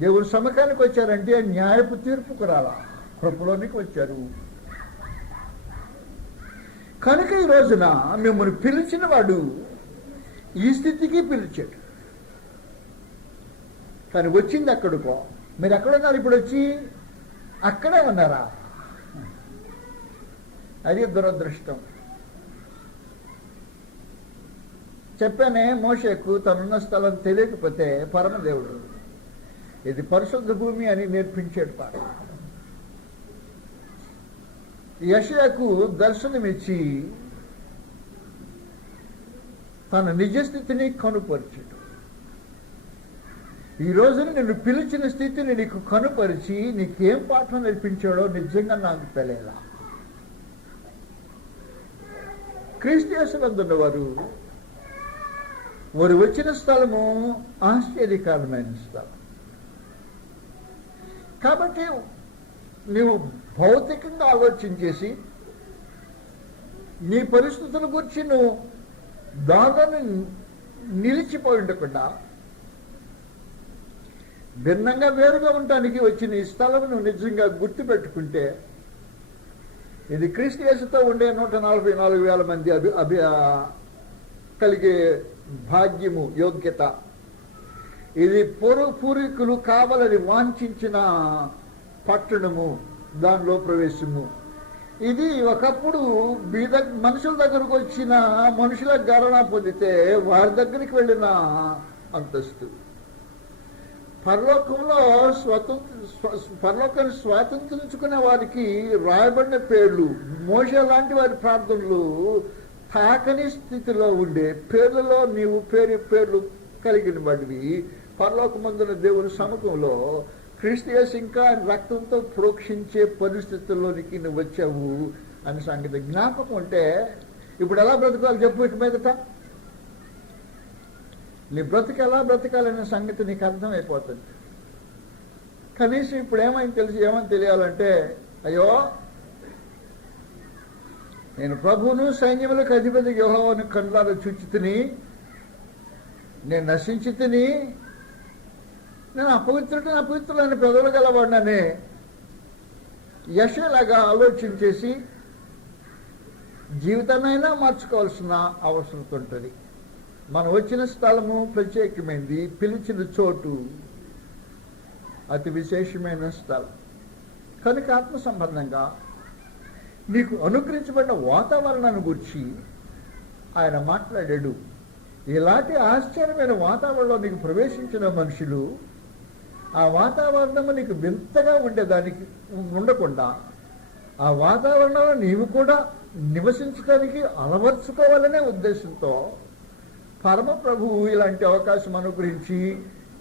దేవుని సముఖానికి వచ్చారంటే న్యాయపు తీర్పుకు రాలా, కృపలోనికి వచ్చారు. కనుక ఈ రోజున మిమ్మల్ని పిలిచిన వాడు ఈ స్థితికి పిలిచాడు. కానీ వచ్చింది ఎక్కడికో. మీరు ఎక్కడున్నారు ఇప్పుడు? వచ్చి అక్కడే ఉన్నారా? అది దురదృష్టం. చెప్పానే, మోషేకు తనున్న స్థలం తెలియకపోతే పరమదేవుడు ఇది పరిశుద్ధ భూమి అని నేర్పించాడు పాట. యెషయాకు దర్శనమిచ్చి తన నిజస్థితిని కనుపరిచాడు. ఈ రోజున నిన్ను పిలిచిన స్థితిని నీకు కనుపరిచి నీకేం పాఠం నేర్పించాడో నిజంగా నాకు తెలియలా. క్రీస్తు యేసునందున్న వారు వచ్చిన స్థలము ఆశ్చర్యకరమైన స్థలం. కాబట్టి నీవు భౌతికంగా ఆలోచన చేసి నీ పరిస్థితుల గురించి నువ్వు దాదాపు నిలిచిపోయి ఉండకుండా భిన్నంగా వేరుగా ఉండటానికి వచ్చిన ఈ స్థలం నువ్వు నిజంగా గుర్తుపెట్టుకుంటే, ఇది క్రీస్తు యేసుతో ఉండే 144,000 మంది కలిగే భాగ్యము, యోగ్యత. ఇది పూర్వీకులు కావాలని వాంఛించిన పట్టణము, దానిలో ప్రవేశము. ఇది ఒకప్పుడు మనుషుల దగ్గరకు వచ్చిన మనుషుల గణన పొందితే వారి దగ్గరికి వెళ్ళిన అంతస్తు. పరలోకంలో పరలోకాన్ని స్వాతంత్రించుకునే వారికి రాయబడిన పేర్లు, మోషే లాంటి వారి ప్రార్థనలు తాకని స్థితిలో ఉండే పేర్లలో నీవు పేర్లు కలిగిన వాడివి. పరలోకమందున దేవుని సముఖంలో క్రీస్తు యేసు ఇంకా ఆయన రక్తంతో ప్రోక్షించే పరిస్థితుల్లోనికి నువ్వు వచ్చావు అనే సంగతి జ్ఞాపకం ఉంటే ఇప్పుడు ఎలా బ్రతకాలి చెప్పు. ఇటు మీదట నీ బ్రతుకు ఎలా బ్రతకాలనే సంగతి నీకు అర్థమైపోతుంది. కనీసం ఇప్పుడు ఏమని తెలియాలంటే, అయ్యో నేను ప్రభువును సైన్యములకు అధిపతి యెహోవాను కళ్ళారా చూచి తిని, నేను నశించి తిని, నేను అపవిత్రులని పెదవులు గలవాడినని యెషయాలాగా ఆలోచించేసి జీవితాన్నైనా మార్చుకోవాల్సిన అవసరం ఉంటుంది. మనం వచ్చిన స్థలము ప్రత్యేకమైంది, పిలిచిన చోటు అతి విశేషమైన స్థలం కనుక ఆత్మ సంబంధంగా నీకు అనుగ్రహించబడిన వాతావరణాన్ని గురించి ఆయన మాట్లాడాడు. ఇలాంటి ఆశ్చర్యమైన వాతావరణంలో నీకు ప్రవేశించిన మనుషులు ఆ వాతావరణము నీకు వింతగా ఉండేదానికి ఉండకుండా ఆ వాతావరణంలో నీవు కూడా నివసించడానికి అలవర్చుకోవాలనే ఉద్దేశంతో పరమ ప్రభువు ఇలాంటి అవకాశం అనుగ్రహించి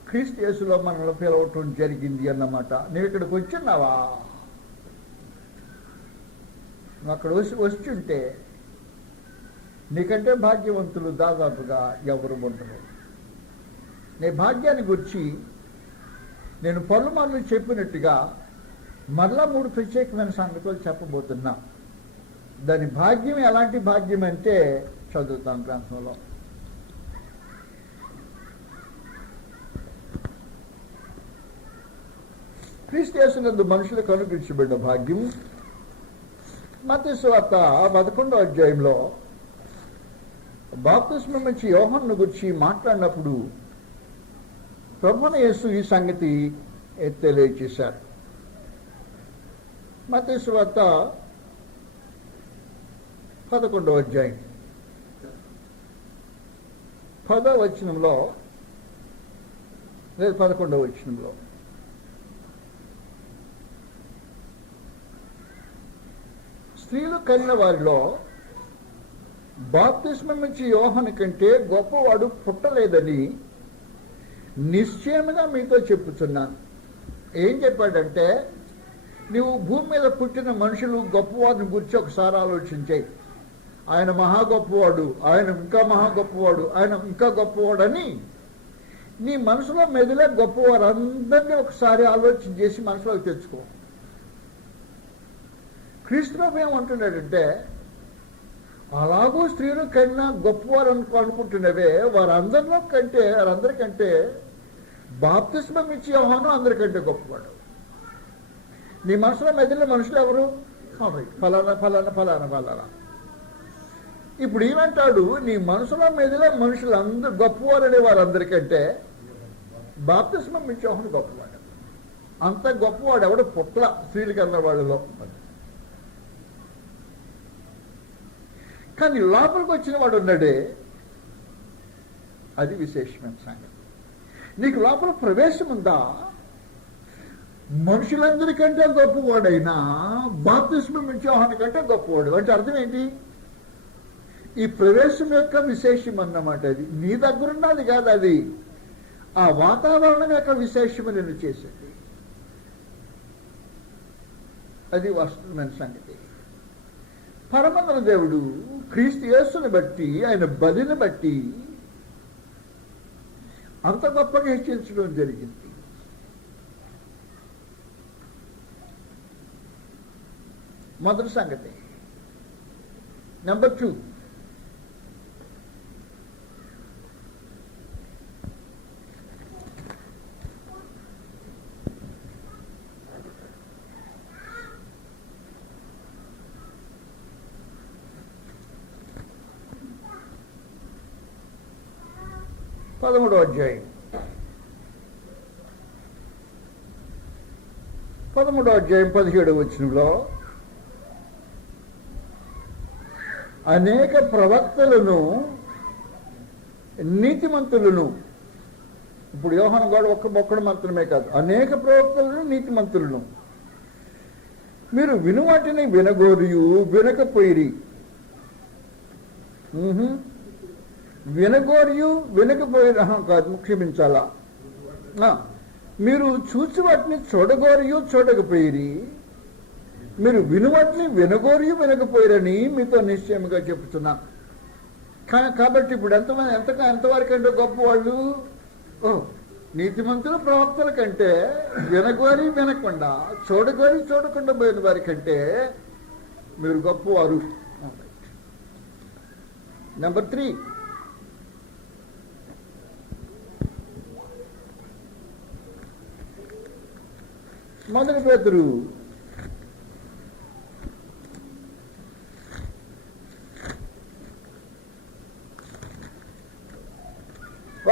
క్రీస్తు యేసులో మనల్ని పిలవటం జరిగింది అన్నమాట. నువ్వు ఇక్కడికి వచ్చిన్నావా? నువ్వు అక్కడ వచ్చుంటే నీకంటే భాగ్యవంతులు దాదాపుగా ఎవరు ఉండరు. నీ భాగ్యాన్ని గురించి నేను పలుమార్లు చెప్పినట్టుగా మరలా 3 ప్రత్యేకమైన సంగతులు చెప్పబోతున్నా. దాని భాగ్యం ఎలాంటి భాగ్యం అంటే చదువుతాను గ్రంథంలో. క్రీస్తు యేసునందు మనుషులకు అనుగ్రహించబడిన భాగ్యం మత్తయి సువార్త 11వ అధ్యాయంలో బాప్తిస్మం ఇచ్చి యోహాను గురించి మాట్లాడినప్పుడు ప్రభువైన యేసు ఈ సంగతి తెలియచేశారు. మత్తయి సువార్త 11వ అధ్యాయం 10వ వచనంలో లేదు 11వ వచనంలో స్త్రీలు కనిన వారిలో బాప్తిస్మం ఇచ్చి యోహాను కంటే గొప్పవాడు పుట్టలేదని నిశ్చయముగా మీతో చెప్పుచున్నాను. ఏం చెప్పాడంటే, నువ్వు భూమి మీద పుట్టిన మనుషులు గొప్పవాడిని గురించి ఒకసారి ఆలోచించాయి. ఆయన మహా గొప్పవాడు, ఆయన ఇంకా మహా గొప్పవాడు, ఆయన ఇంకా గొప్పవాడని నీ మనసులో మెదిలే గొప్పవారు అందరినీ ఒకసారి ఆలోచన చేసి మనసులోకి తెచ్చుకో. క్రీస్తు ఏమంటున్నాడంటే, అలాగూ స్త్రీలు కన్నా గొప్పవారు అనుకుంటున్నవే వారందరికంటే బాప్తిస్మం ఇచ్చి యోహాను అందరికంటే గొప్పవాడు. నీ మనసులో మెదిలిన మనుషులు ఎవరు? ఫలానా ఫలానా ఫలానా ఫలానా. ఇప్పుడు ఏమంటాడు, నీ మనసులో మెదిలే మనుషులు అందరు గొప్పవారు అనే వారందరికంటే బాప్తిస్మం ఇచ్చి యోహాను గొప్పవాడు. అంత గొప్పవాడు ఎవడు పుట్ల స్త్రీలు కన్న వాళ్ళలో. కానీ లోపలికి వచ్చిన వాడు ఉన్నాడే, అది విశేషమైన సంగతి. నీకు లోపల ప్రవేశం ఉందా? మనుషులందరికంటే గొప్పవాడైనా బాప్తిస్మం ఇచ్చే యోహాను కంటే గొప్పవాడు. అంటే అర్థం ఏంటి? ఈ ప్రవేశం యొక్క విశేషం అన్నమాట. అది నీ దగ్గరున్నది కాదు, అది ఆ వాతావరణం యొక్క విశేషము నేను చేసేది. అది వాస్తవమైన సంగతి. పరమందున దేవుడు క్రీస్తు యేసుని బట్టి, ఆయన బలిని బట్టి అంత గొప్పగా హెచ్చించడం జరిగింది. మొదటి సంగతి. నెంబర్ 2, పదమూడవ అధ్యాయం 13:17 అనేక ప్రవక్తలను నీతిమంతులను, ఇప్పుడు యోహాను గారు ఒక్కడు మాత్రమే కాదు, అనేక ప్రవక్తలను నీతిమంతులను మీరు వినువాటిని వినగోరియు వినకపోయిరి. వినగోరియు వినకపోయిరి కాదు, క్షమించాలా. మీరు చూసి వాటిని చూడగోరియు చూడకపోయిరి, మీరు వినువాటిని వినగోరియు వినకపోయిరని మీతో నిశ్చయముగా చెప్తున్నా. కాబట్టి ఇప్పుడు ఎంతవరకు అంటే గొప్పవాళ్ళు? నీతిమంతుల ప్రవక్తల కంటే వినగోరి వినకుండా చూడగోరి చూడకుండా పోయిన వారి కంటే మీరు గొప్పవారు. నెంబర్ 3, మొదటి పేతురు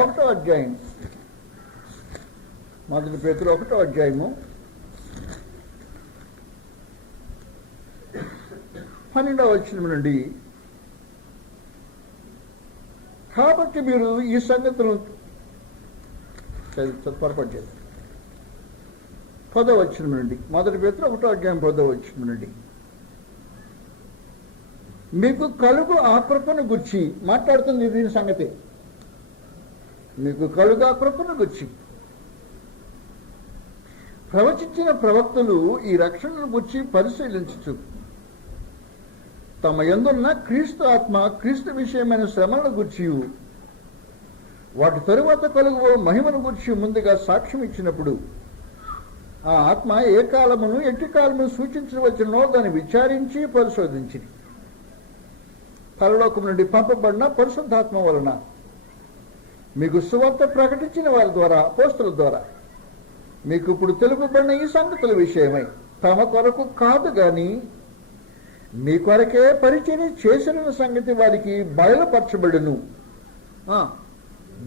1వ అధ్యాయం, మొదటి పేతురు 1వ అధ్యాయము 12వ వచనం నుండి, కాబట్టి మీరు ఈ సంగతులు పొరపాటు చేస్తారు. 10వ వచనం నుండి, మొదటి పేతురు 1వ అధ్యాయం 10వ వచనం నుండి, మీకు కలుగు ఆ కృపను గుర్చి మాట్లాడుతుంది. దీని సంగతి మీకు కలుగు ఆ కృపను గుర్చి ప్రవచించిన ప్రవక్తలు ఈ రక్షణను గుర్చి పరిశీలించు తమ యందున్న క్రీస్తు ఆత్మ క్రీస్తు విషయమైన శ్రమలను గుర్చి వాటి తరువాత కలుగు మహిమను గుర్చి ముందుగా సాక్ష్యం ఇచ్చినప్పుడు ఆ ఆత్మ ఏ కాలమును ఎట్టి కాలమును సూచించవచ్చునో దాన్ని విచారించి పరిశోధించి పరలోకం నుండి పంపబడిన పరిశుద్ధాత్మ వలన మీకు సువార్త ప్రకటించిన వారి ద్వారా, అపోస్తలుల ద్వారా మీకు ఇప్పుడు తెలుపబడిన ఈ సంగతుల విషయమై తమ కొరకు కాదు గాని మీ కొరకే పరిచర్య చేసిన సంగతి వారికి బయలుపరచబడును.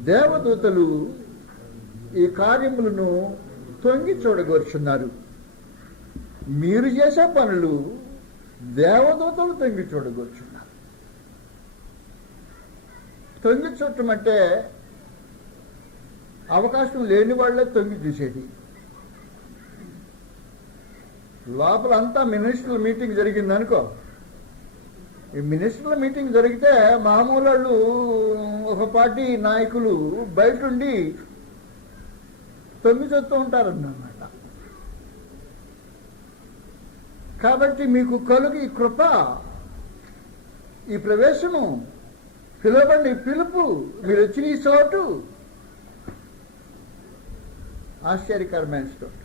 దేవదూతలు ఈ కార్యములను తొంగి చూడగోరుచున్నారు. మీరు చేసే పనులు దేవదూతలు తొంగి చూడగోరుచున్నారు. తొంగి చూడటం అంటే అవకాశం లేని వాళ్లే తొంగి చూసేది. లోపలంతా మినిస్టర్ల మీటింగ్ జరిగిందనుకో, ఈ మినిస్టర్ల మీటింగ్ జరిగితే మామూలు వాళ్ళు ఒక పార్టీ నాయకులు బయట ఉండి తొంగి చూస్తూ ఉంటారన్నమాట. కాబట్టి మీకు కలుగు ఈ కృప, ఈ ప్రవేశము, పిలవండి పిలుపు, మీరు వచ్చిన ఈ చోటు ఆశ్చర్యకరమైన చోటు.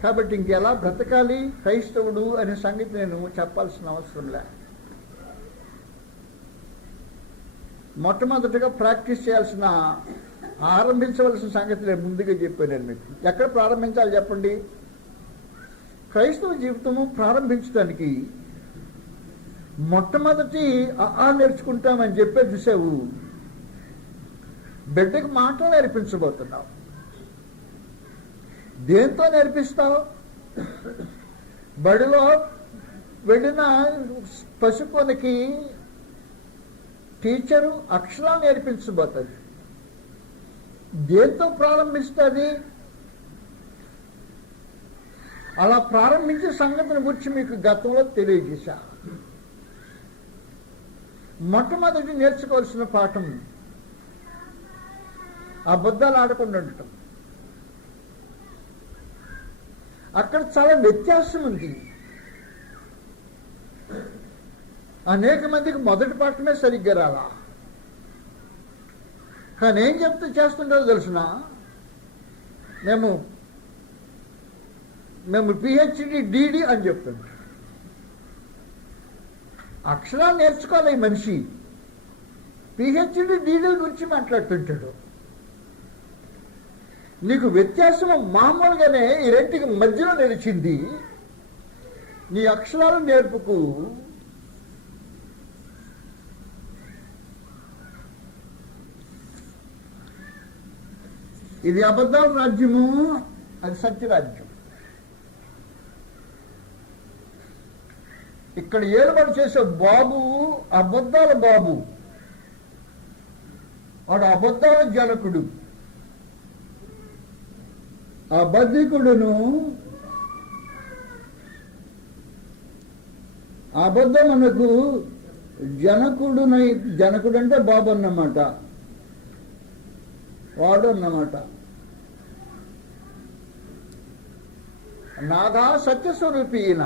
కాబట్టి ఇంకెలా బ్రతకాలి క్రైస్తవుడు అనే సంగతి నేను చెప్పాల్సిన అవసరం లే. మొట్టమొదటిగా ప్రాక్టీస్ చేయాల్సిన, ఆరంభించవలసిన సంగతి నేను ముందుగా చెప్పాను. నేను మీకు ఎక్కడ ప్రారంభించాలి చెప్పండి? క్రైస్తవ జీవితము ప్రారంభించడానికి మొట్టమొదటి నేర్చుకుంటామని చెప్పే చూసావు, బిడ్డకు మాటలు నేర్పించబోతున్నావు. దేంతో నేర్పిస్తావు? బడిలో వెళ్ళిన పసిపోనికి టీచరు అక్షరాలు నేర్పించబోతుంది. దేంతో ప్రారంభిస్తుంది? అలా ప్రారంభించే సంగతిని గురించి మీకు గతంలో తెలియజేశా. మొట్టమొదటి నేర్చుకోవాల్సిన పాఠం అబద్ధాలు ఆడకుండా ఉండటం. అక్కడ చాలా వ్యత్యాసం ఉంది. అనేక మందికి మొదటి పాఠమే సరిగ్గా రాలా. కానీ ఏం చెప్తూ చేస్తుంటారో తెలుసిన, మేము పిహెచ్డి డిడి అని చెప్తుంటాం. అక్షరాలు నేర్చుకోవాలి ఈ మనిషి, పిహెచ్డి డిడి గురించి మాట్లాడుతుంటాడు. నీకు వ్యత్యాసం మామూలుగానే ఈ రెంటికి మధ్యలో నిలిచింది. నీ అక్షరాలు నేర్పుకు ఇది అబద్ధాల రాజ్యము, అది సత్యరాజ్యం. ఇక్కడ ఏలుబడి చేసే బాబు అబద్ధాల బాబు, వాడు అబద్ధాల జనకుడు. ఆ బద్ధికుడును అబద్ధమునకు జనకుడు అంటే బాబు అన్నమాట, వాడు అన్నమాట. నాదా సత్యస్వరూపి ఈయన.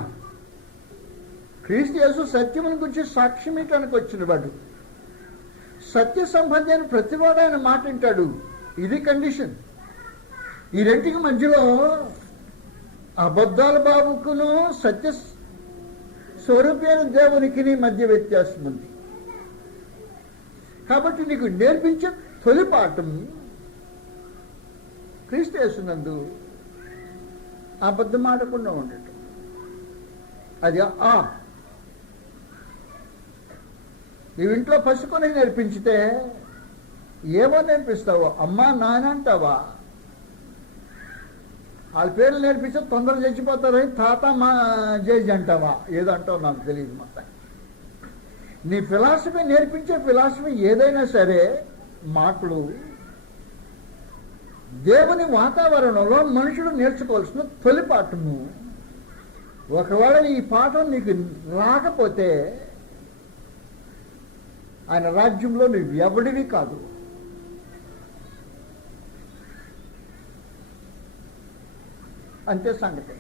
క్రీస్తు యేసు సత్యముని గురించి సాక్ష్యం ఇవ్వడానికి వచ్చిన వాడు. సత్య సంబంధి అని ప్రతివాడు ఆయన మాట వింటాడు. ఇది కండిషన్. ఈ రెంటికి మధ్యలో అబద్ధాల బాబుకును సత్య స్వరూపి అయిన దేవునికి మధ్య వ్యత్యాసం ఉంది. కాబట్టి నీకు నేర్పించే తొలి పాఠం క్రీస్తు యేసునందు అబద్ధం ఆడకుండా ఉండటం. అది నీవు ఇంట్లో పసుకొని నేర్పించితే ఏమో నేర్పిస్తావో, అమ్మా నాన్న అంటావా? వాళ్ళ పేర్లు నేర్పిస్తే తొందరగా చచ్చిపోతారని తాత మా జేజీ అంటావా? ఏదో అంటావు నాకు తెలియదు. మొత్తం నీ ఫిలాసఫీ నేర్పించే ఫిలాసఫీ ఏదైనా సరే మాటలు దేవుని వాతావరణంలో మనుషులు నేర్చుకోవాల్సిన తొలి పాఠము. ఒకవేళ ఈ పాఠం నీకు రాకపోతే ఆయన రాజ్యంలో నువ్వు ఎవడివి కాదు. అంతే సంగతి.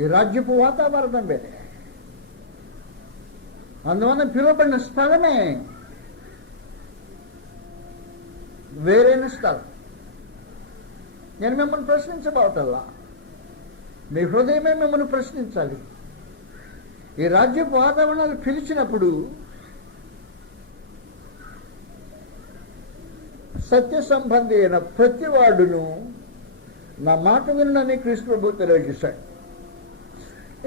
ఈ రాజ్యపు వాతావరణం వేరే, అందువల్ల పిలువబడిన స్థలమే వేరైన స్థలం. నేను మిమ్మల్ని ప్రశ్నించబోటల్లా, మీ హృదయమే మిమ్మల్ని ప్రశ్నించాలి. ఈ రాజ్యపు వాతావరణాలు పిలిచినప్పుడు సత్య సంబంధి అయిన ప్రతివాడును నా మాట వినని క్రీస్తు ప్రభు తెలియజేశాడు.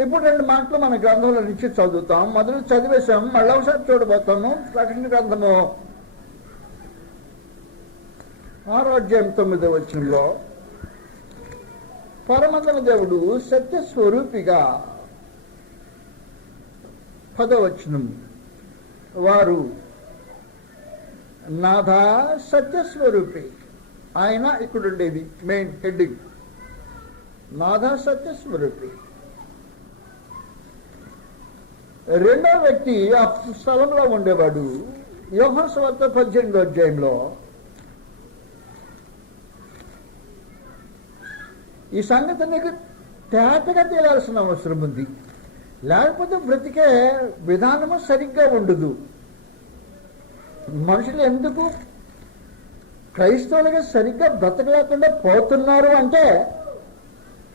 ఇప్పుడు 2 మాటలు మన గ్రంథంలో నుంచి చదువుతాం. మొదలు చదివేశాం, మళ్ళీ ఒకసారి చూడబోతాము. ప్రకటన గ్రంథము 6వ అధ్యాయం 9వ వచనంలో పరమందన దేవుడు సత్య స్వరూపిగా 10వ వచనం వారు నాథా సత్యస్వరూపి. ఆయన ఇక్కడ ఉండేది మెయిన్ హెడ్డింగ్, నాథా సత్యస్వరూపి. రెండో వ్యక్తి ఆ స్థలంలో ఉండేవాడు. యోహాను సువార్త 18వ అధ్యాయంలో ఈ సంగతి నీకు తేటగా తేలాల్సిన అవసరం ఉంది, లేకపోతే బ్రతికే విధానము సరిగ్గా ఉండదు. మనుషులు ఎందుకు క్రైస్తవులుగా సరిగ్గా బ్రతకలేకుండా పోతున్నారు అంటే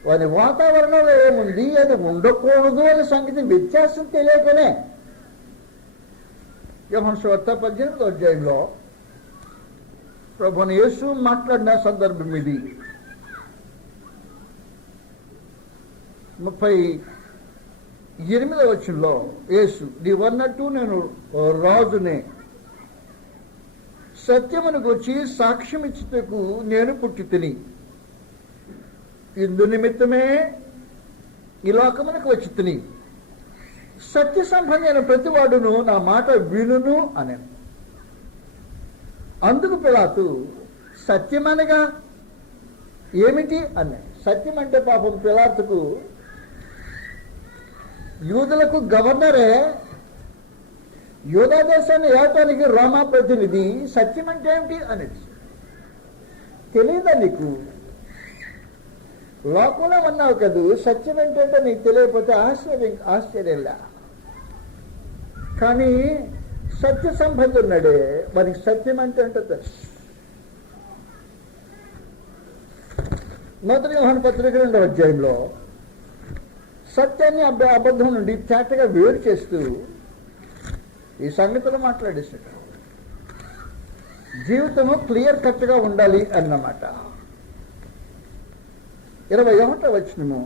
వారి వాతావరణంలో ఏముంది, అది ఉండకూడదు అనే సంగతి వ్యత్యాసం తెలియకనే. యోహాను సువార్త 18వ అధ్యాయంలో ప్రభువైన యేసు మాట్లాడిన సందర్భం ఇది. 38వ వచనంలో యేసు నీవన్నట్టు నేను రాజునే, సత్యమును గురించి సాక్ష్యం ఇచ్చుటకు నేను పుట్టి తిని, ఇందు నిమిత్తమే ఈ లోకమునకు వచ్చి తిని, సత్య సంబంధమైన ప్రతివాడును నా మాట వినును అని. అందుకు పిలాతు సత్యమనగా ఏమిటి అన్నాడు. సత్యం అంటే పాపం పిలాతుకు యూదులకు గవర్నరే, యూదా దేశాన్ని ఏటానికి రోమా ప్రతినిధి. సత్యం అంటే ఏమిటి అనేది తెలియదా నీకు? లోకంలో ఉన్నావు కదూ, సత్యం ఏంటంటే నీకు తెలియకపోతే ఆశ్చర్యంలా. కానీ సత్య సంబంధి ఉన్నాడే, మనకి సత్యం అంటే తెలుసు. మొదటి యోహాను పత్రిక 2వ అధ్యాయంలో సత్యాన్ని అబద్ధం నుండి తేటగా వేరు చేస్తూ ఈ సంగతులు మాట్లాడేశాడు. జీవితము క్లియర్ కట్గా ఉండాలి అన్నమాట. 21వ వచనము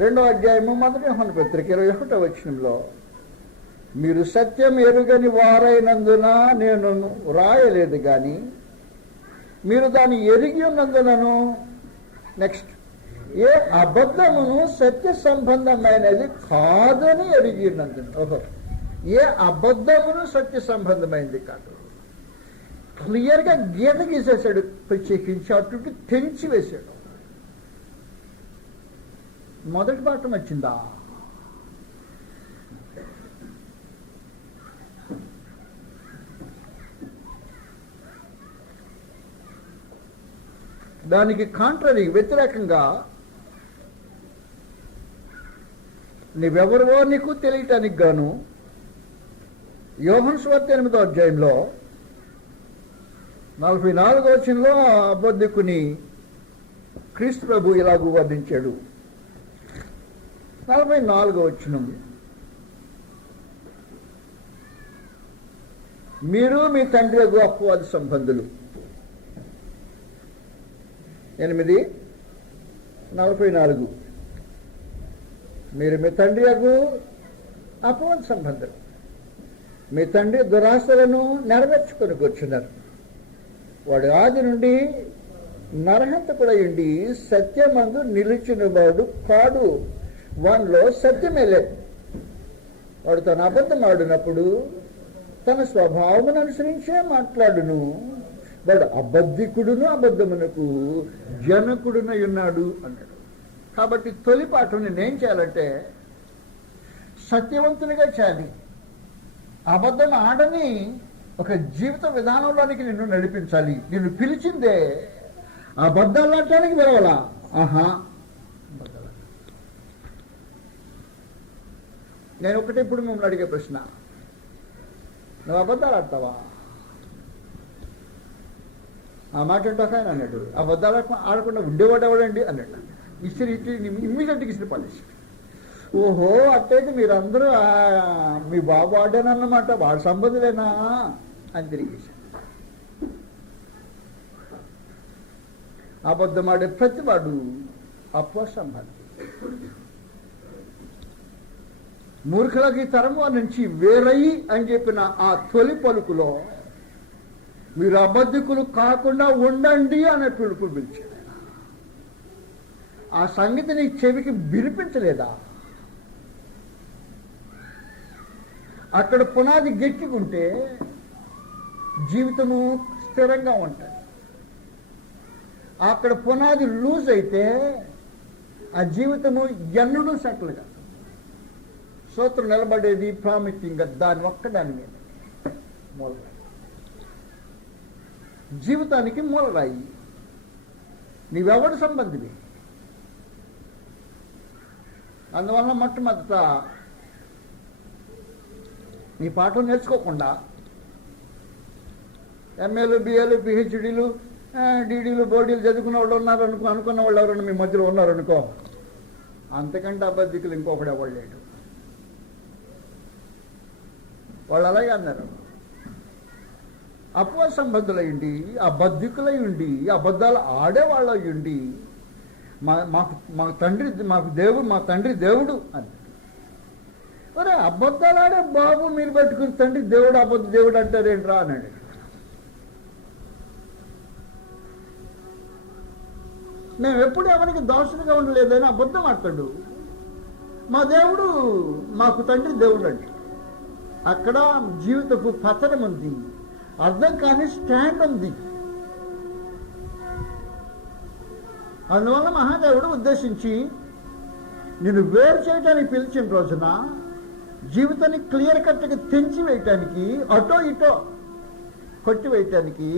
2వ అధ్యాయము మొదటి యోహాను పత్రిక 21వ వచనంలో మీరు సత్యం ఎరుగని వారైనందున నేను రాయలేదు కానీ మీరు దాన్ని ఎరిగి ఉన్నందునను. నెక్స్ట్ ఏ అబద్ధమును సత్య సంబంధమైనది కాదని ఎరిగినందున. ఓహో, ఏ అబద్ధమును సత్య సంబంధమైనది కాదు. క్లియర్గా గీత గీసేశాడు, ప్రత్యేకించి అటు తెంచి వేశాడు. మొదటి పాఠం వచ్చిందా? దానికి కాంట్రరీ, వ్యతిరేకంగా నీవెవరివో నీకు తెలియటానికి గాను యోహాను సువార్త 8వ అధ్యాయంలో 44వ వచనంలో అబద్ధికుని క్రీస్తు ప్రభు ఇలాగూ వర్ణించాడు. 44వ వచనం, మీరు మీ తండ్రి అపవాది సంబంధులు. 8:44, మీరు మీ తండ్రి అపవాది సంబంధులు. మీ తండ్రి దురాశలను నెరవేర్చుకొని కూర్చున్నారు. వాడు ఆది నుండి నరహంతకుడయుండి సత్యమందు నిలిచిన వాడు కాడు, వానిలో సత్యమే లేదు. వాడు తన అబద్ధం ఆడినప్పుడు తన స్వభావమును అనుసరించే మాట్లాడును. వాడు అబద్ధికుడును అబద్ధమునకు జనకుడునై ఉన్నాడు అన్నాడు. కాబట్టి తొలి పాఠం నేనేం చేయాలంటే సత్యవంతునిగా చేయాలి. అబద్ధం ఆడని ఒక జీవిత విధానంలోనికి నిన్ను నడిపించాలి. నిన్ను పిలిచిందే అబద్ధాలు ఆడటానికి పిలవాలా? ఆహా, నేను ఒకటి ఇప్పుడు మిమ్మల్ని అడిగే ప్రశ్న, నువ్వు అబద్ధాలు ఆడతావా? ఆ మాట అంటాక ఆయన అన్నాడు, అబద్ధాలు ఆడకుండా ఉండేవాడు ఎవడండి అన్నాడు. ఇస్త్రీ ఇమ్మీడియట్గా ఇస్త్రీ పాలిసి. ఓహో, అట్టయితే మీరందరూ మీ బాబు ఆడానన్నమాట, వాడు సంబంధులేనా అని తిరిగేశాడు. అబద్ధం ఆడే ప్రతివాడు సంబంధి. మూర్ఖులకి తరము నుంచి వేరయి అని చెప్పిన ఆ తొలి పలుకులో మీరు అబద్ధికులు కాకుండా ఉండండి అనే పిలుపు పిలిచాడు. ఆ సంగతి నీ చెవికి వినిపించలేదా? అక్కడ పునాది గట్టిగుంటే జీవితము స్థిరంగా ఉంటుంది. అక్కడ పునాది లూజ్ అయితే ఆ జీవితము ఎన్నడూ సెటిల్ కాదు. సూత్రం నిలబడేది ప్రాముఖ్యంగా దాని ఒక్కదాని మీద మూలరాయి. జీవితానికి మూలరాయి. నీవెవడు సంబంధివి? అందువల్ల మొట్టమొదట నీ పాఠం నేర్చుకోకుండా ఎంఏలు, బిఏలు, పిహెచ్డీలు, డీడీలు, బోడీలు చదువుకున్న వాళ్ళు ఉన్నారు అనుకున్న వాళ్ళు ఎవరైనా మీ మధ్యలో ఉన్నారనుకో, అంతకంటే అబద్ధికులు ఇంకొకటి ఎవరు లేడు. వాళ్ళు అలాగే అన్నారు. అపవాద సంబంధులై ఉండి, అబద్ధికులై ఉండి, అబద్ధాలు ఆడేవాళ్ళు ఉండి మా తండ్రి దేవుడు అని. ఒరే, అబద్ధాలు ఆడే బాబు మీరు పెట్టుకుని తండ్రి దేవుడు అబద్ధ దేవుడు అంటారేంట్రా అన్నాడు. మేము ఎప్పుడు ఎవరికి దోషులుగా ఉండలేదని అబద్ధం ఆడతాడు. మా దేవుడు మాకు తండ్రి దేవుడు అంటే అక్కడ జీవితపు పతనం ఉంది, అర్థం కాని స్టాండ్ ఉంది. అందువల్ల మహాదేవుడు ఉద్దేశించి నిన్ను వేరు చేయడానికి పిలిచిన రోజున జీవితాన్ని క్లియర్ కట్గా తెంచి వేయటానికి, అటో ఇటో కొట్టి వేయటానికి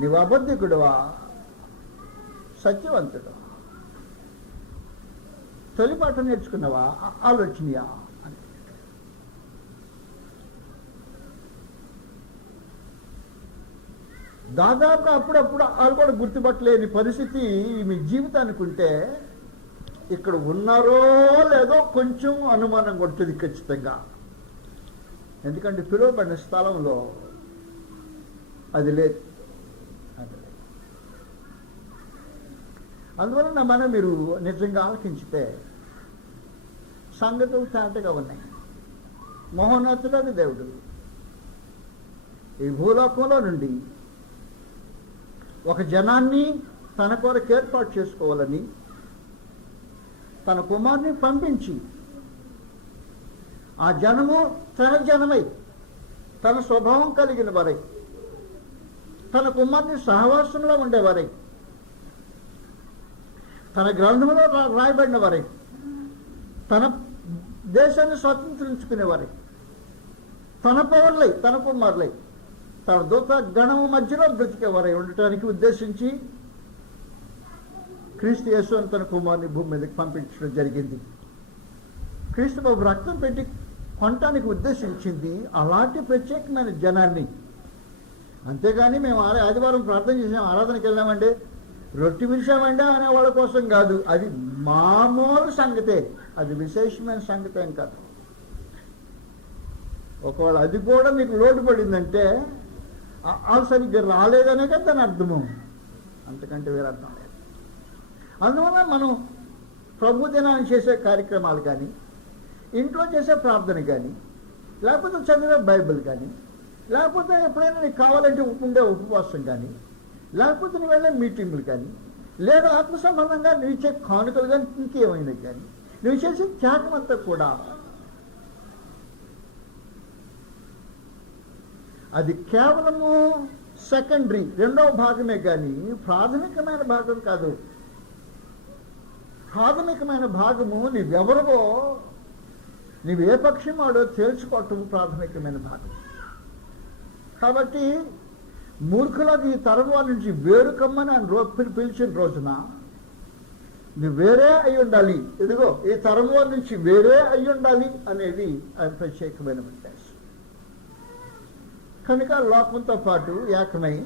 నీవు అబద్ధికుడువా సత్యవంతుడు? తొలి పాఠం నేర్చుకున్నావా? ఆలోచనయా అని. దాదాపుగా అప్పుడప్పుడు వాళ్ళు కూడా గుర్తుపట్టలేని పరిస్థితి మీ జీవితానికి ఉంటే ఇక్కడ ఉన్నారో లేదో కొంచెం అనుమానం కొడుతుంది ఖచ్చితంగా. ఎందుకంటే పిలువబడిన స్థలంలో అది లేదు. అందువలన మనం మీరు నిజంగా ఆలకించితే సంగతులు తేటగా ఉన్నాయి. మహోన్నతుడని దేవుడు ఈ భూలోకంలో నుండి ఒక జనాన్ని తన కొరకు ఏర్పాటు చేసుకోవాలని తన కుమారుని పంపించి ఆ జనము తన జనమై తన స్వభావం కలిగిన వారై తన కుమారుని సహవాసంలో ఉండేవారై తన గ్రంథంలో రాయబడిన వారై తన దేశాన్ని స్వతంత్రించుకునేవారై తన పౌరులై తన కుమారులై తన దూత గణము మధ్యలో బ్రతికేవారై ఉండటానికి ఉద్దేశించి క్రీస్తు యేసు అని తన కుమారుని భూమి మీదకి పంపించడం జరిగింది. క్రీస్తు బాబు రక్తం పెట్టి కొనటానికి ఉద్దేశించింది అలాంటి ప్రత్యేకమైన జనాన్ని. అంతేగాని మేము ఆదివారం ప్రార్థన చేసాం, ఆరాధనకి వెళ్ళామండి, రొట్టె విరిచామండి అనే వాళ్ళ కోసం కాదు. అది మామూలు సంగతే, అది విశేషమైన సంగతి ఏం కాదు. ఒకవేళ అది కూడా మీకు లోటు పడిందంటే వాళ్ళు సరిగ్గా రాలేదనే కదా దాని అర్థము, అంతకంటే వేరే అర్థం లేదు. అందువల్ల మనం ప్రభు దినాన్ని చేసే కార్యక్రమాలు కానీ, ఇంట్లో చేసే ప్రార్థన కానీ, లేకపోతే చదివే బైబిల్ కానీ, లేకపోతే ఎప్పుడైనా నీకు కావాలంటే ఉండే ఉపవాసం కానీ, లేకపోతే నువ్వు వెళ్ళే మీటింగులు కానీ, లేదా ఆత్మ సంబంధంగా నువ్వు ఇచ్చే కానుకలు కానీ, ఇంకేమైనా కానీ నువ్వు చేసే త్యాగం అంతా కూడా అది కేవలము సెకండరీ, రెండవ భాగమే కానీ ప్రాథమికమైన భాగం కాదు. ప్రాథమికమైన భాగము నీవెవరవో, నీవు ఏ పక్షం వాడో తేల్చుకోవటం ప్రాథమికమైన భాగం. కాబట్టి మూర్ఖులకు ఈ తరం వారి నుంచి వేరుకమ్మని ఆయన పిలిచిన రోజున నువ్వు వేరే అయి ఉండాలి, ఇదిగో ఈ తరం వారి నుంచి వేరే అయి ఉండాలి అనేది ఆయన ప్రత్యేకమైన ఉద్దేశం. కనుక లోకంతో పాటు ఏకమై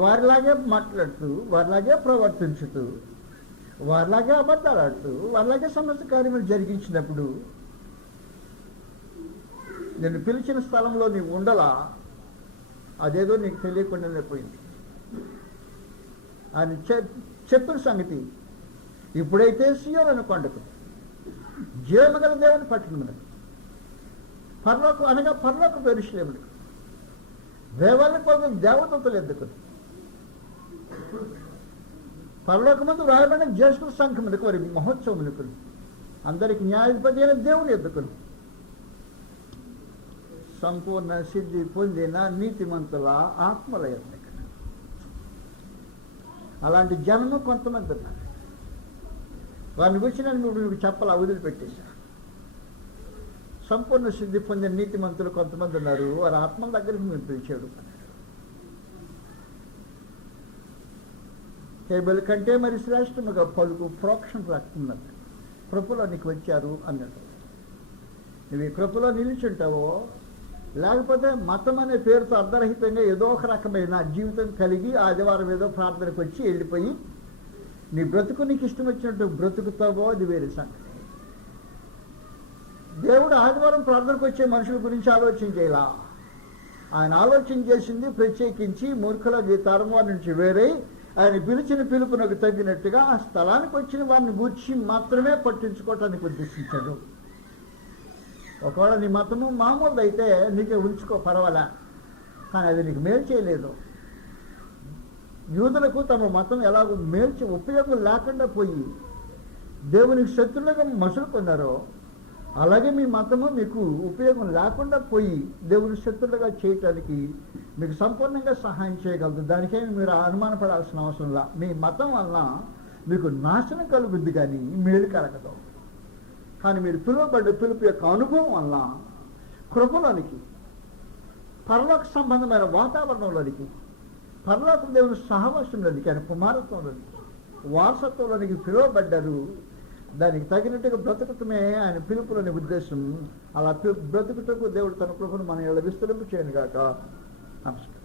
వారిలాగే మాట్లాడుతూ, వారిలాగే ప్రవర్తించుతూ, వారిలాగే అబద్ధాలాడుతూ, వారిలాగే సమస్త కార్యములు జరిగించినప్పుడు నేను పిలిచిన స్థలంలో నీవు ఉండలా, అదేదో నీకు తెలియకుండానే పోయింది. ఆయన చెప్పిన సంగతి ఇప్పుడైతే సీయోను కొండకు, జీవగల దేవుని పట్టణమునకు, పరలోకం అనగా పరలోక యెరూషలేమునకు, దేవాలయ కోసం దేవదూతలు ఎద్దుకుని, పరలోకమందు రాయబడిన జ్యేష్ఠుల సంఘమునకు, వారి మహోత్సవమునకు, అందరికి న్యాయాధిపతి అయిన దేవుని ఎద్దుకుని, సంపూర్ణ సిద్ధి పొందిన నీతిమంతుల ఆత్మల ఎద్దకు. అలాంటి జనము కొంతమంది ఉన్నారు. వారిని గురించి నేను మీకు చెప్పాలా, వదిలిపెట్టేశా. సంపూర్ణ సిద్ధి పొందిన నీతిమంతులు కొంతమంది ఉన్నారు, వారి ఆత్మల దగ్గరికి మీరు పిలిచాడు. కేబుల్ కంటే మరి శ్రేష్టముగా పలుకు ప్రోక్షణ రక్తున్నది కృపలో నీకు వచ్చారు అన్నట్టు. నువ్వు ఈ కృపలో నిలిచుంటావో, లేకపోతే మతం అనే పేరుతో అర్ధరహితంగా ఏదో ఒక రకమైన జీవితం కలిగి ఆదివారం ఏదో ప్రార్థనకు వచ్చి వెళ్ళిపోయి నీ బ్రతుకు నీకు ఇష్టం వచ్చినట్టు బ్రతుకుతావో, అది వేరే సంగతి. దేవుడు ఆదివారం ప్రార్థనకు వచ్చే మనుషుల గురించి ఆలోచన చేయాల. ఆయన ఆలోచన చేసింది ప్రత్యేకించి మూర్ఖుల తరం వారి నుంచి వేరే ఆయన పిలిచిన పిలుపునకు తగ్గినట్టుగా ఆ స్థలానికి వచ్చిన వారిని గూర్చి మాత్రమే పట్టించుకోవటానికి ఉద్దేశించాడు. ఒకవేళ నీ మతము మామూలు అయితే నీకే ఉంచుకో, పర్వాలే, కానీ అది నీకు మేలు చేయలేదు. యూదులకు తమ మతం ఎలాగో ఉపయోగం లేకుండా పోయి దేవునికి శత్రులుగా మసులుకున్నారో, అలాగే మీ మతము మీకు ఉపయోగం లేకుండా పోయి దేవుని శత్రులుగా చేయటానికి మీకు సంపూర్ణంగా సహాయం చేయగలదు. దానికేమి మీరు అనుమానపడాల్సిన అవసరంలా. మీ మతం వలన మీకు నాశనం కలుగుద్ది కానీ మేలు కలగదు. కానీ మీరు పిలుపు యొక్క అనుభవం వల్ల కృపలోనికి, పరలోక సంబంధమైన వాతావరణంలోనికి, పరలోక దేవుని సహవాసంలోనికి, ఆయన కుమారత్వంలోనికి, వారసత్వంలోనికి పిలువబడ్డారు. దానికి తగినట్టుగా బ్రతుకుతమే ఆయన పిలుపులోని ఉద్దేశం. అలా బ్రతుకుటకు దేవుడు తన కృపను మన విస్తరింపు చేయను గాక. నమస్కారం.